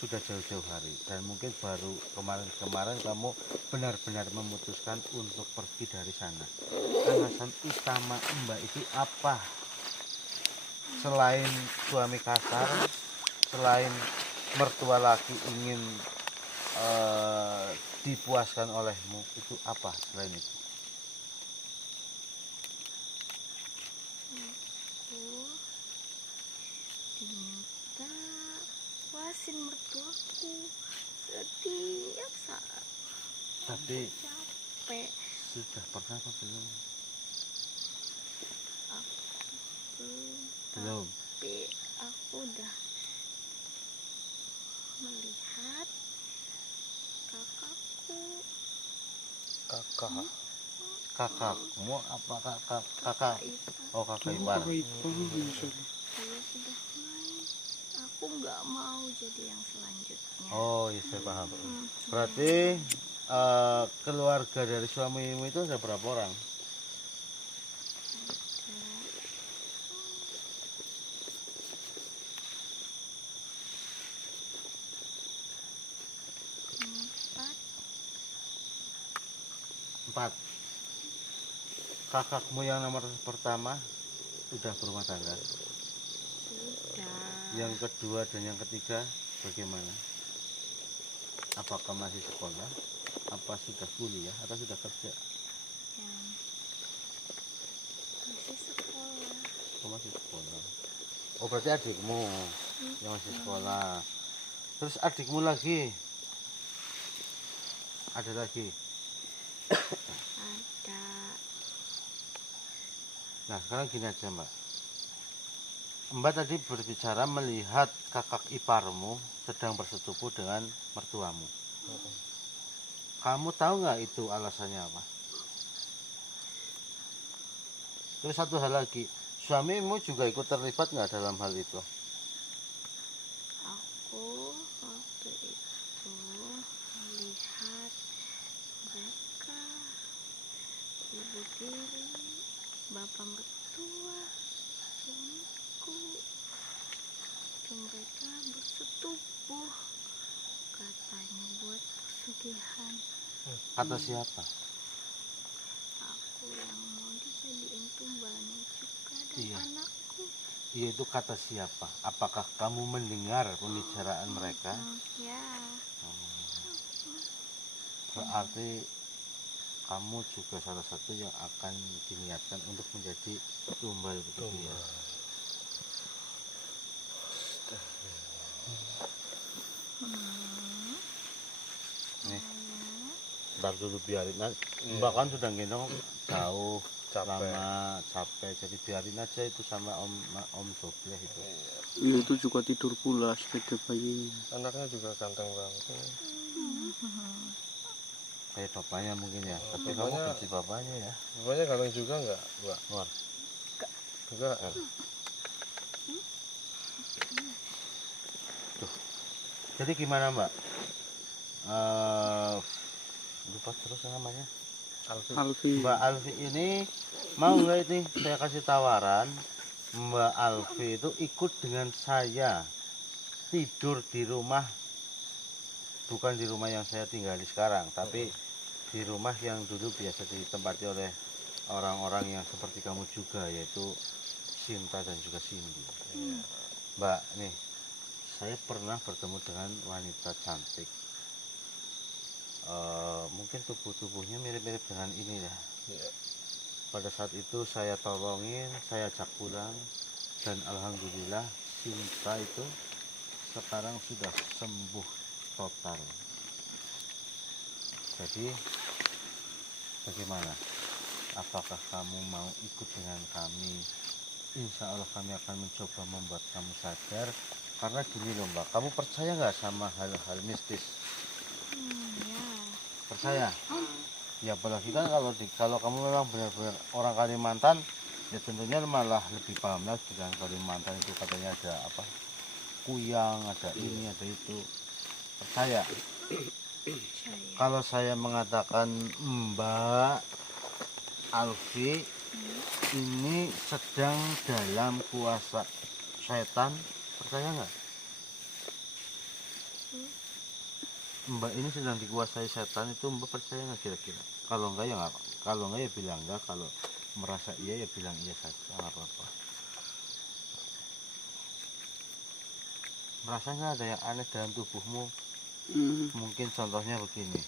sudah jauh-jauh hari. Dan mungkin baru kemarin-kemarin kamu benar-benar memutuskan untuk pergi dari sana. Alasan utama Mbak itu apa? Selain suami kasar, selain mertua laki ingin dipuaskan olehmu, itu apa selain itu? Aku diminta puasin mertuaku setiap saat. Tapi Capek. sudah pernah apa belum? Belum. Tapi aku udah melihat kakakku. Kakak. Kakakmu apa kakak? Ipar. Oh, kakak ipar. Kakak ipar. Masya Allah. Dia sudah main. Aku nggak mau jadi yang selanjutnya. Oh, iya saya paham. Berarti keluarga dari suamimu itu ada berapa orang? Empat. Empat. Kakakmu yang nomor pertama udah berumah tangga? Sudah. Yang kedua dan yang ketiga bagaimana? Apakah masih sekolah? Apa sudah kuliah atau sudah kerja? Yang masih sekolah. Oh, masih sekolah. Oh, berarti adikmu yang masih sekolah. Terus adikmu lagi? Ada lagi? Ada. Nah, sekarang gini aja, Mbak. Mbak tadi berbicara melihat kakak iparmu sedang bersetubuh dengan mertuamu. Kamu tahu nggak itu alasannya apa? Terus satu hal lagi, suamimu juga ikut terlibat nggak dalam hal itu? Aku waktu itu melihat mereka, ibu tiri, bapak mertua, suamiku, itu mereka bersetubuh, katanya buat pesugihan. Kata siapa? Aku yang mau dijadiin tumbalnya juga dan Iya. anakku. Iya, itu kata siapa? Apakah kamu mendengar pembicaraan mereka? Ya, Berarti kamu juga salah satu yang akan diniatkan untuk menjadi tumbal begitu ya? Nih, ntar dulu biarin aja. Mbak kan sudah gendong jauh, lama, capek. Jadi biarin aja itu sama om Dobleh itu. Iya, itu juga tidur pula sepeda bayinya. Anaknya juga ganteng banget. Kayak bapaknya mungkin ya. Tapi kamu Bapaknya- benci bapaknya ya. Bapaknya ganteng juga nggak, Mbak? Wah, Enggak. jadi gimana Mbak? Lupa terus namanya. Alfi. Alfi. Mbak Alfi ini mau nggak ini saya kasih tawaran, Mbak Alfi itu ikut dengan saya tidur di rumah, bukan di rumah yang saya tinggali sekarang, tapi di rumah yang dulu biasa ditempati oleh orang-orang yang seperti kamu juga, yaitu Sinta dan juga Cindy. Mbak, nih saya pernah bertemu dengan wanita cantik. Mungkin tubuhnya mirip-mirip dengan ini ya. Iya. Pada saat itu saya tolongin, saya ajak pulang, dan alhamdulillah Sinta itu sekarang sudah sembuh total. Jadi bagaimana? Apakah kamu mau ikut dengan kami? Insya Allah kami akan mencoba membuat kamu sadar. Karena gini loh Mbak, kamu percaya nggak sama hal-hal mistis? ya. Percaya? Ya apalagi kan kalau kamu memang benar-benar orang Kalimantan, ya tentunya malah lebih paham lagi dengan Kalimantan itu katanya ada apa? Kuyang, ada ini, ada itu. Percaya? Saya. Kalau saya mengatakan Mbak Alfi ini sedang dalam kuasa setan, percaya nggak? Mbak ini sedang dikuasai setan, itu Mbak percaya nggak kira-kira? Kalau enggak ya nggak apa. Kalau enggak ya bilang enggak. Kalau merasa iya ya bilang iya saja, nggak apa-apa. Merasa nggak ada yang aneh dalam tubuhmu? Mungkin contohnya begini,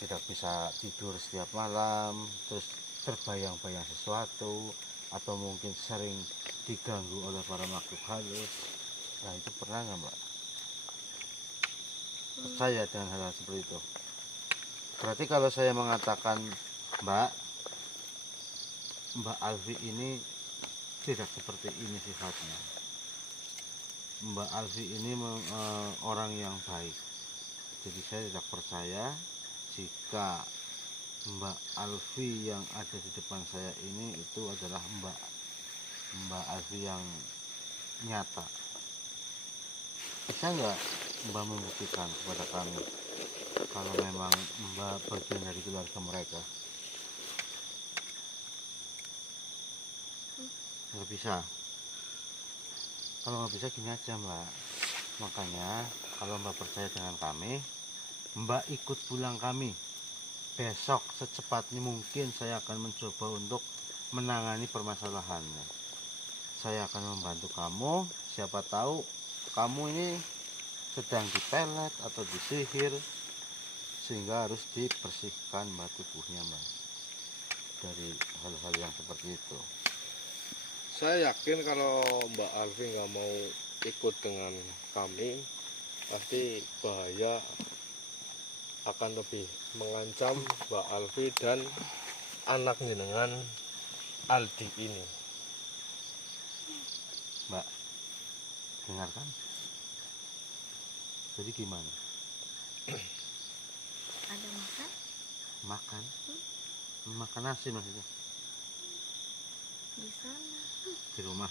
tidak bisa tidur setiap malam, terus terbayang-bayang sesuatu, atau mungkin sering diganggu oleh para makhluk halus. Nah itu pernah nggak Mbak? Percaya dengan hal-hal seperti itu? Berarti kalau saya mengatakan Mbak Alfi ini tidak seperti ini sifatnya. Mbak Alfi ini orang yang baik. Jadi saya tidak percaya jika Mbak Alfi yang ada di depan saya ini itu adalah Mbak Alfi yang nyata. Bisa nggak Mbak membuktikan kepada kami kalau memang Mbak bagian dari keluarga mereka? Nggak bisa. Kalau nggak bisa gini aja Mbak, makanya kalau Mbak percaya dengan kami, Mbak ikut pulang kami. Besok secepatnya mungkin saya akan mencoba untuk menangani permasalahannya. Saya akan membantu kamu. Siapa tahu kamu ini sedang dipelet atau disihir, sehingga harus dibersihkan Mbak tubuhnya Mbak dari hal-hal yang seperti itu. Saya yakin kalau Mbak Alfi nggak mau ikut dengan kami, pasti bahaya akan lebih mengancam Mbak Alfi dan anak jenengan Aldi ini. Mbak, dengarkan. Jadi gimana? Ada makan? Makan? Makan nasi maksudnya? Di sana. Di rumah?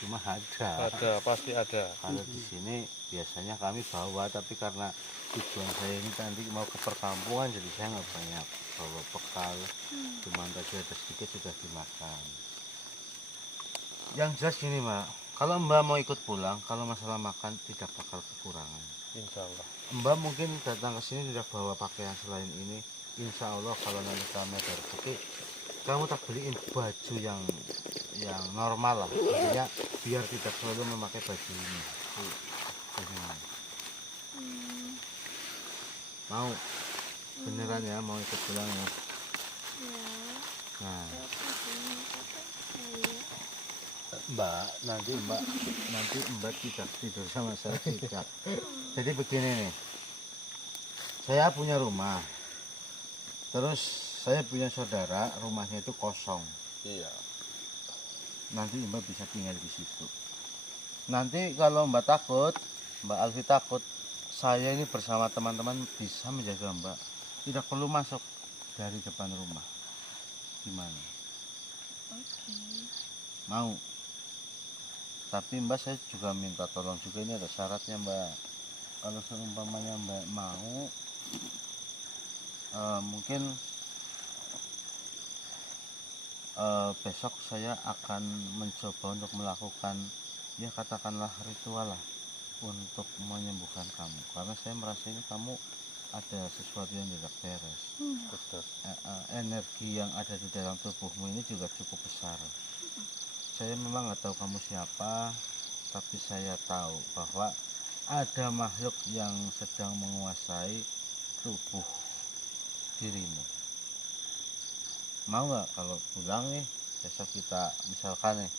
Rumah ada. Ada, pasti ada. Kalau di sini biasanya kami bawa, tapi karena tujuan saya ini nanti mau ke perkampungan, jadi saya nggak banyak bawa bekal. Cuma tadi ada sedikit sudah dimakan. Yang jelas gini Mbak, kalau Mbak mau ikut pulang, kalau masalah makan tidak bakal kekurangan. Insya Allah. Mbak mungkin datang ke sini tidak bawa pakaian selain ini. Insya Allah kalau nanti kami ada rezeki, kamu tak beliin baju yang normal lah. Artinya biar tidak selalu memakai baju ini. Bagaimana? Mau? Beneran ya mau ikut pulang ya? Ya. Nah, Siapa sih? Kata saya. nanti Mbak tidak tidur sama saya tidak. Jadi begini nih, saya punya rumah, terus saya punya saudara, rumahnya itu kosong. Iya. Nanti Mbak bisa tinggal di situ. Nanti kalau Mbak takut, Mbak Alfi takut, saya ini bersama teman-teman bisa menjaga Mbak. Tidak perlu masuk dari depan rumah. Gimana? Oke. Mau? Tapi Mbak saya juga minta tolong juga, ini ada syaratnya Mbak. Kalau seumpamanya Mbak mau, mungkin besok saya akan mencoba untuk melakukan, ya katakanlah ritual lah, untuk menyembuhkan kamu. Karena saya merasa ini kamu ada sesuatu yang tidak beres. Betul. Energi yang ada di dalam tubuhmu ini juga cukup besar. Saya memang nggak tahu kamu siapa, tapi saya tahu bahwa ada makhluk yang sedang menguasai tubuh dirimu. Mau nggak kalau pulang nih besok kita misalkan nih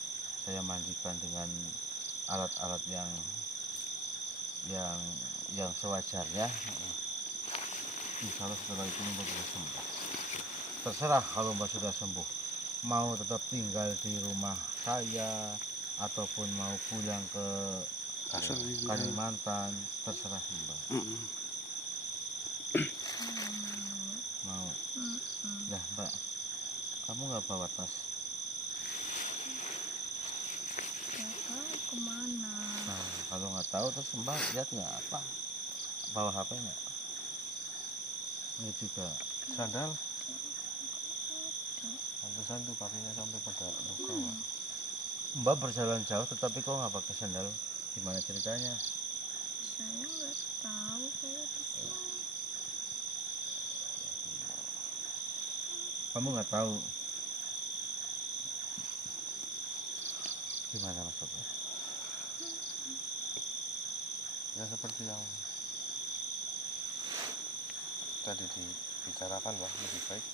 saya mandikan dengan alat-alat yang sewajarnya. Insya Allah setelah itu Mbak sudah sembuh. Terserah kalau Mbak sudah sembuh, mau tetap tinggal di rumah saya ataupun mau pulang ke Kalimantan, terserah Mbak. Mau? Lah Mbak, kamu nggak bawa tas? Nggak tahu kemana. Nah, kalau nggak tahu terus Mbak lihat nggak apa? Bawa HP nggak? Ini juga Sandal. Pantesan tuh kakinya sampai pada luka. Mbak berjalan jauh tetapi kok nggak pakai sandal? Gimana ceritanya? Saya nggak tahu, saya di sini. Kamu nggak tahu? Gimana maksudnya? Ya seperti yang tadi dibicarakan Pak, lebih baik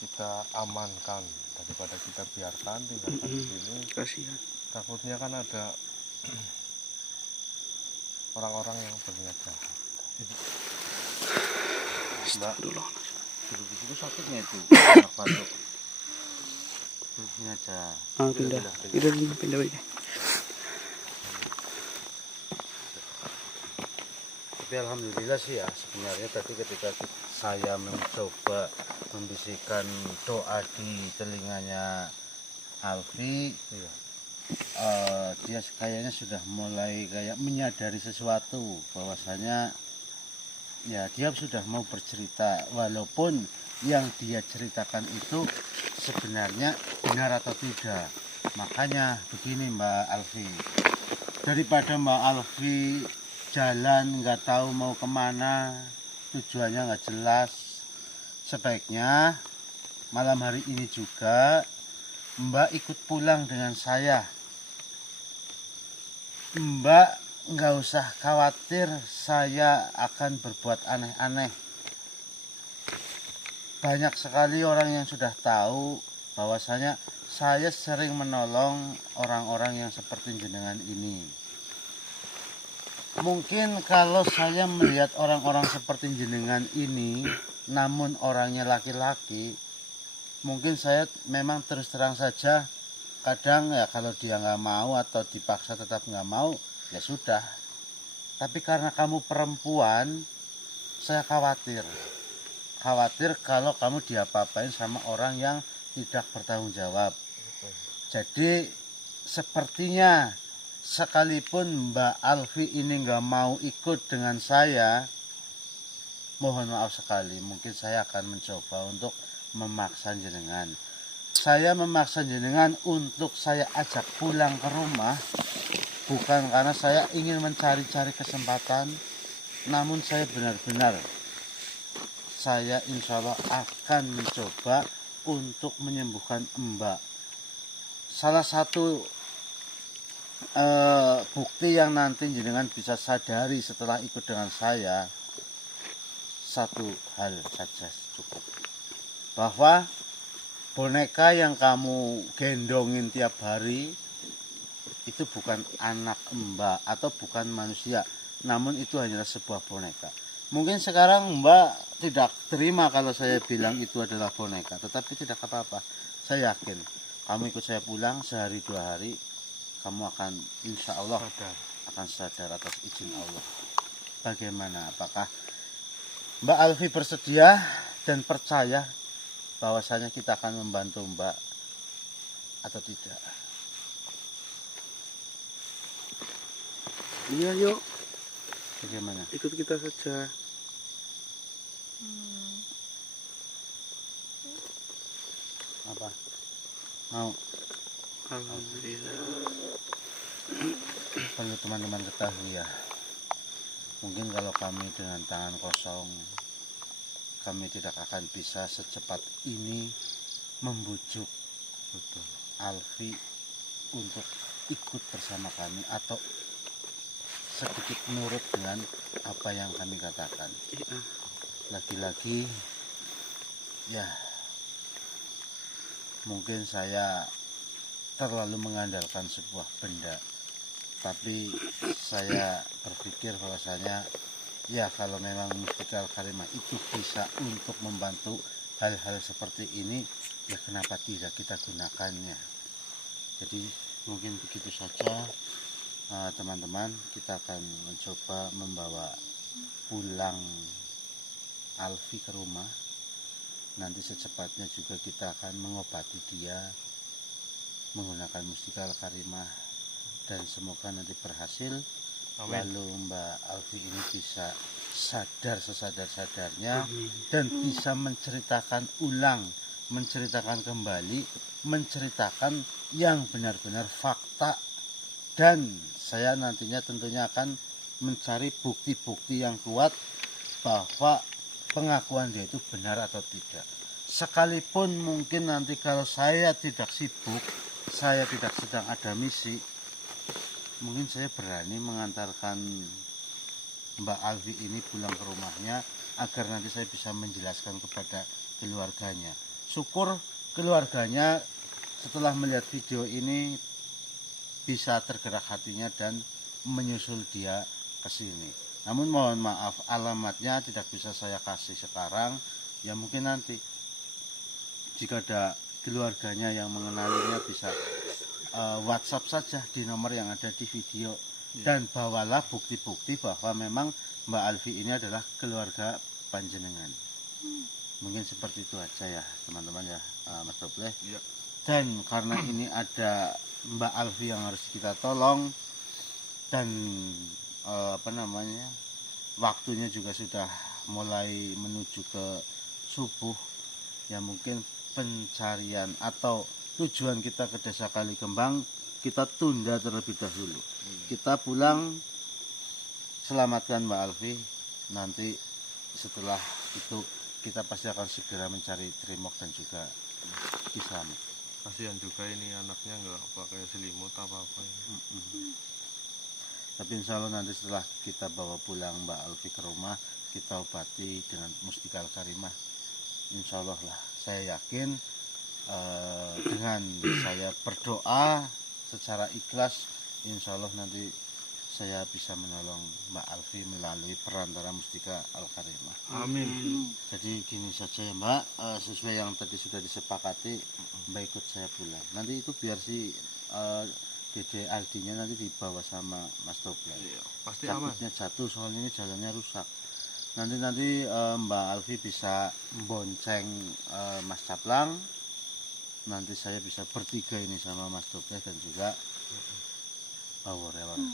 kita amankan daripada kita biarkan tinggalkan di sini. Kasihan. Takutnya kan ada orang-orang yang berniat jahat. Mbak, Dulu. duduk di situ sakitnya itu. Batuk. Sini aja. Pindah. Pindah. Tapi alhamdulillah sih ya, sebenarnya tadi ketika saya mencoba membisikkan doa di telinganya Alfi, dia kayaknya sudah mulai kayak menyadari sesuatu, bahwasanya ya dia sudah mau bercerita, walaupun yang dia ceritakan itu sebenarnya benar atau tidak. Makanya begini Mbak Alfi, daripada Mbak Alfi jalan nggak tahu mau kemana, tujuannya nggak jelas, sebaiknya malam hari ini juga Mbak ikut pulang dengan saya. Mbak nggak usah khawatir saya akan berbuat aneh-aneh. Banyak sekali orang yang sudah tahu bahwasanya saya sering menolong orang-orang yang seperti jenengan ini. Mungkin kalau saya melihat orang-orang seperti jenengan ini, namun orangnya laki-laki, mungkin saya memang terus terang saja, kadang ya kalau dia nggak mau atau dipaksa tetap nggak mau, ya sudah. Tapi karena kamu perempuan, saya khawatir. Khawatir kalau kamu diapa-apain sama orang yang tidak bertanggung jawab. Jadi sepertinya sekalipun Mbak Alfi ini nggak mau ikut dengan saya, mohon maaf sekali, mungkin saya akan mencoba untuk memaksa jenengan. Saya memaksa jenengan untuk saya ajak pulang ke rumah, bukan karena saya ingin mencari-cari kesempatan, namun saya benar-benar, saya insya Allah akan mencoba untuk menyembuhkan Mbak. Salah satu bukti yang nanti jenengan bisa sadari setelah ikut dengan saya, satu hal saja cukup, bahwa boneka yang kamu gendongin tiap hari itu bukan anak Mbak atau bukan manusia, namun itu hanyalah sebuah boneka. Mungkin sekarang Mbak tidak terima kalau saya bilang itu adalah boneka, tetapi tidak apa-apa. Saya yakin kamu ikut saya pulang sehari 2 hari, kamu akan insya Allah akan sadar atas izin Allah. Bagaimana? Apakah Mbak Alfi bersedia dan percaya bahwasanya kita akan membantu Mbak atau tidak? Iya yuk, Bagaimana? ikut kita saja. Apa? Mau? Alhamdulillah. Perlu teman-teman ketahui ya, mungkin kalau kami dengan tangan kosong, kami tidak akan bisa secepat ini membujuk Alfi untuk ikut bersama kami atau sedikit nurut dengan apa yang kami katakan. Iya. Lagi-lagi ya, mungkin saya terlalu mengandalkan sebuah benda, tapi saya berpikir bahwasanya ya kalau memang Mustikal Karimah itu bisa untuk membantu hal-hal seperti ini, ya kenapa tidak kita gunakannya. Jadi mungkin begitu saja teman-teman, kita akan mencoba membawa pulang Alfi ke rumah. Nanti secepatnya juga kita akan mengobati dia menggunakan Mustikal Karimah, dan semoga nanti berhasil. Amin. Lalu Mbak Alfi ini bisa sadar sesadar-sadarnya dan bisa menceritakan ulang, menceritakan kembali, menceritakan yang benar-benar fakta, dan saya nantinya tentunya akan mencari bukti-bukti yang kuat bahwa pengakuan dia itu benar atau tidak. Sekalipun mungkin nanti kalau saya tidak sibuk, saya tidak sedang ada misi, mungkin saya berani mengantarkan Mbak Alfi ini pulang ke rumahnya agar nanti saya bisa menjelaskan kepada keluarganya. Syukur keluarganya setelah melihat video ini bisa tergerak hatinya dan menyusul dia ke sini. Namun mohon maaf, alamatnya tidak bisa saya kasih sekarang. Ya mungkin nanti jika ada keluarganya yang mengenalinya bisa WhatsApp saja di nomor yang ada di video, dan bawalah bukti-bukti bahwa memang Mbak Alfi ini adalah keluarga panjenengan. Mungkin seperti itu aja ya teman-teman ya, Mas Dobleh. Iya. Dan karena ini ada Mbak Alfi yang harus kita tolong, dan waktunya juga sudah mulai menuju ke subuh, ya mungkin pencarian atau tujuan kita ke Desa Kalikembang kita tunda terlebih dahulu. Kita pulang, selamatkan Mbak Alfi, nanti setelah itu kita pasti akan segera mencari Trimok dan juga Ki Slamet. Kasihan juga ini anaknya nggak pakai selimut apa-apa ya. Tapi insya Allah nanti setelah kita bawa pulang Mbak Alfi ke rumah, kita obati dengan Mustika Al-Karimah. Insya Allah lah, saya yakin dengan saya berdoa secara ikhlas, insya Allah nanti saya bisa menolong Mbak Alfi melalui perantara Mustika Al-Karimah. Amin. Jadi gini saja ya Mbak, sesuai yang tadi sudah disepakati, Mbak ikut saya pulang. Nanti itu biar si Dede Aldinya nanti dibawa sama Mas Toples. Iya, pasti aman. Takutnya jatuh soalnya ini jalannya rusak. Nanti Mbak Alfi bisa bonceng Mas Caplang. Nanti saya bisa bertiga ini sama Mas Toples dan juga Bawor ya Bang.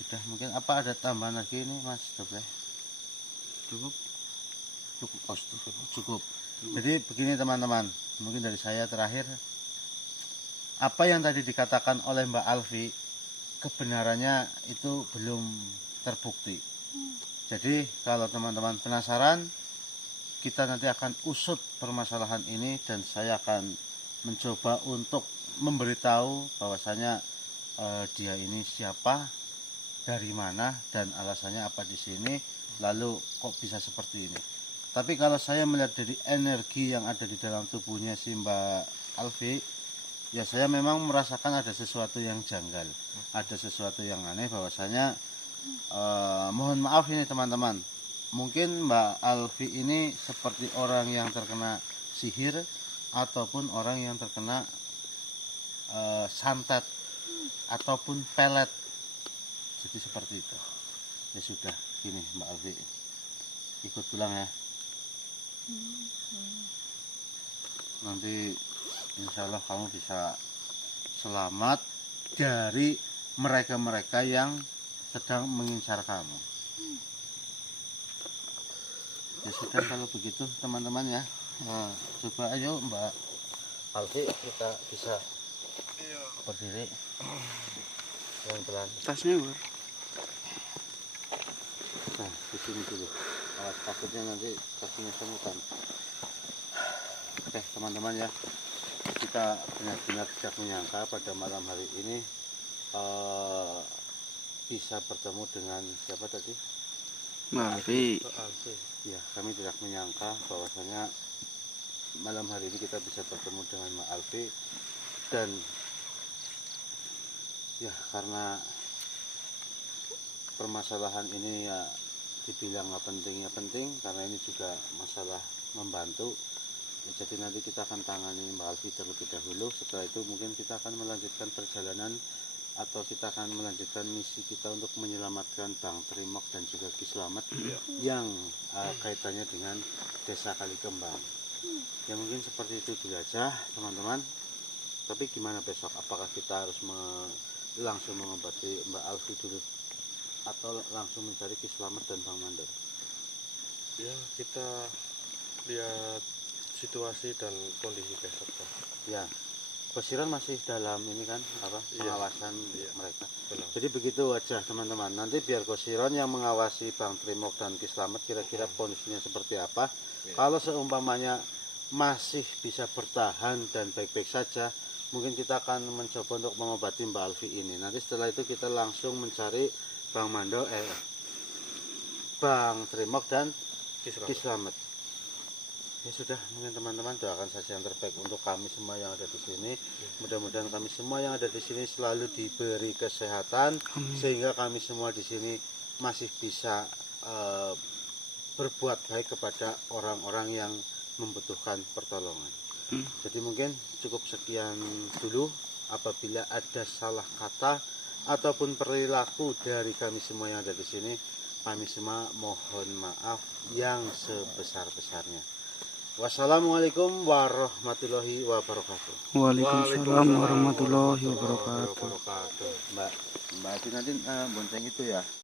Sudah, mungkin apa ada tambahan lagi ini Mas Toples? Cukup. Cukup. Jadi begini teman-teman, mungkin dari saya terakhir, apa yang tadi dikatakan oleh Mbak Alfi kebenarannya itu belum terbukti. Jadi kalau teman-teman penasaran, kita nanti akan usut permasalahan ini dan saya akan mencoba untuk memberitahu bahwasanya dia ini siapa, dari mana, dan alasannya apa di sini, lalu kok bisa seperti ini. Tapi kalau saya melihat dari energi yang ada di dalam tubuhnya si Mbak Alfi, ya saya memang merasakan ada sesuatu yang janggal, ada sesuatu yang aneh, bahwasanya mohon maaf ini teman-teman, mungkin Mbak Alfi ini seperti orang yang terkena sihir ataupun orang yang terkena santet ataupun pelet, jadi seperti itu. Ya sudah, gini Mbak Alfi, ikut pulang ya. Nanti insya Allah kamu bisa selamat dari mereka-mereka yang sedang mengincar kamu. Ya sudah kalau begitu teman-teman ya. Nah, coba ayo Mbak Alfi kita bisa berdiri pelan-pelan. Tasnya Bor. Nah di sini dulu. Alat takutnya nanti kakinya semutan. Oke teman-teman ya, kita benar-benar tidak menyangka pada malam hari ini bisa bertemu dengan siapa tadi? Alfi. Ya, kami tidak menyangka bahwasanya malam hari ini kita bisa bertemu dengan Mbak Alfi, dan ya karena permasalahan ini ya dibilang nggak penting ya penting, karena ini juga masalah membantu. Jadi nanti kita akan tangani Mbak Alfi terlebih dahulu. Setelah itu mungkin kita akan melanjutkan perjalanan atau kita akan melanjutkan misi kita untuk menyelamatkan Bang Trimok dan juga Ki Slamet yang kaitannya dengan Desa Kalikembang. Ya mungkin seperti itu dulu aja teman-teman. Tapi gimana besok? Apakah kita harus langsung mengobati Mbak Alfi dulu atau langsung mencari Ki Slamet dan Bang Mandor? Ya kita lihat situasi dan kondisi besok. Ya, Bosiran masih dalam ini kan apa pengawasan mereka. Benar. Jadi begitu aja teman-teman. Nanti biar Bosiran yang mengawasi Bang Trimok dan Ki Slamet kira-kira kondisinya seperti apa. Kalau seumpamanya masih bisa bertahan dan baik-baik saja, mungkin kita akan mencoba untuk mengobati Mbak Alfi ini. Nanti setelah itu kita langsung mencari Bang Mandor, Bang Trimok dan Ki Slamet. Ya sudah, mungkin teman-teman doakan saja yang terbaik untuk kami semua yang ada di sini. Mudah-mudahan kami semua yang ada di sini selalu diberi kesehatan, sehingga kami semua di sini masih bisa berbuat baik kepada orang-orang yang membutuhkan pertolongan. Jadi mungkin cukup sekian dulu. Apabila ada salah kata ataupun perilaku dari kami semua yang ada di sini, kami semua mohon maaf yang sebesar-besarnya. Wassalamualaikum warahmatullahi wabarakatuh. Waalaikumsalam warahmatullahi wabarakatuh. Mbak Ati nanti bonceng itu ya.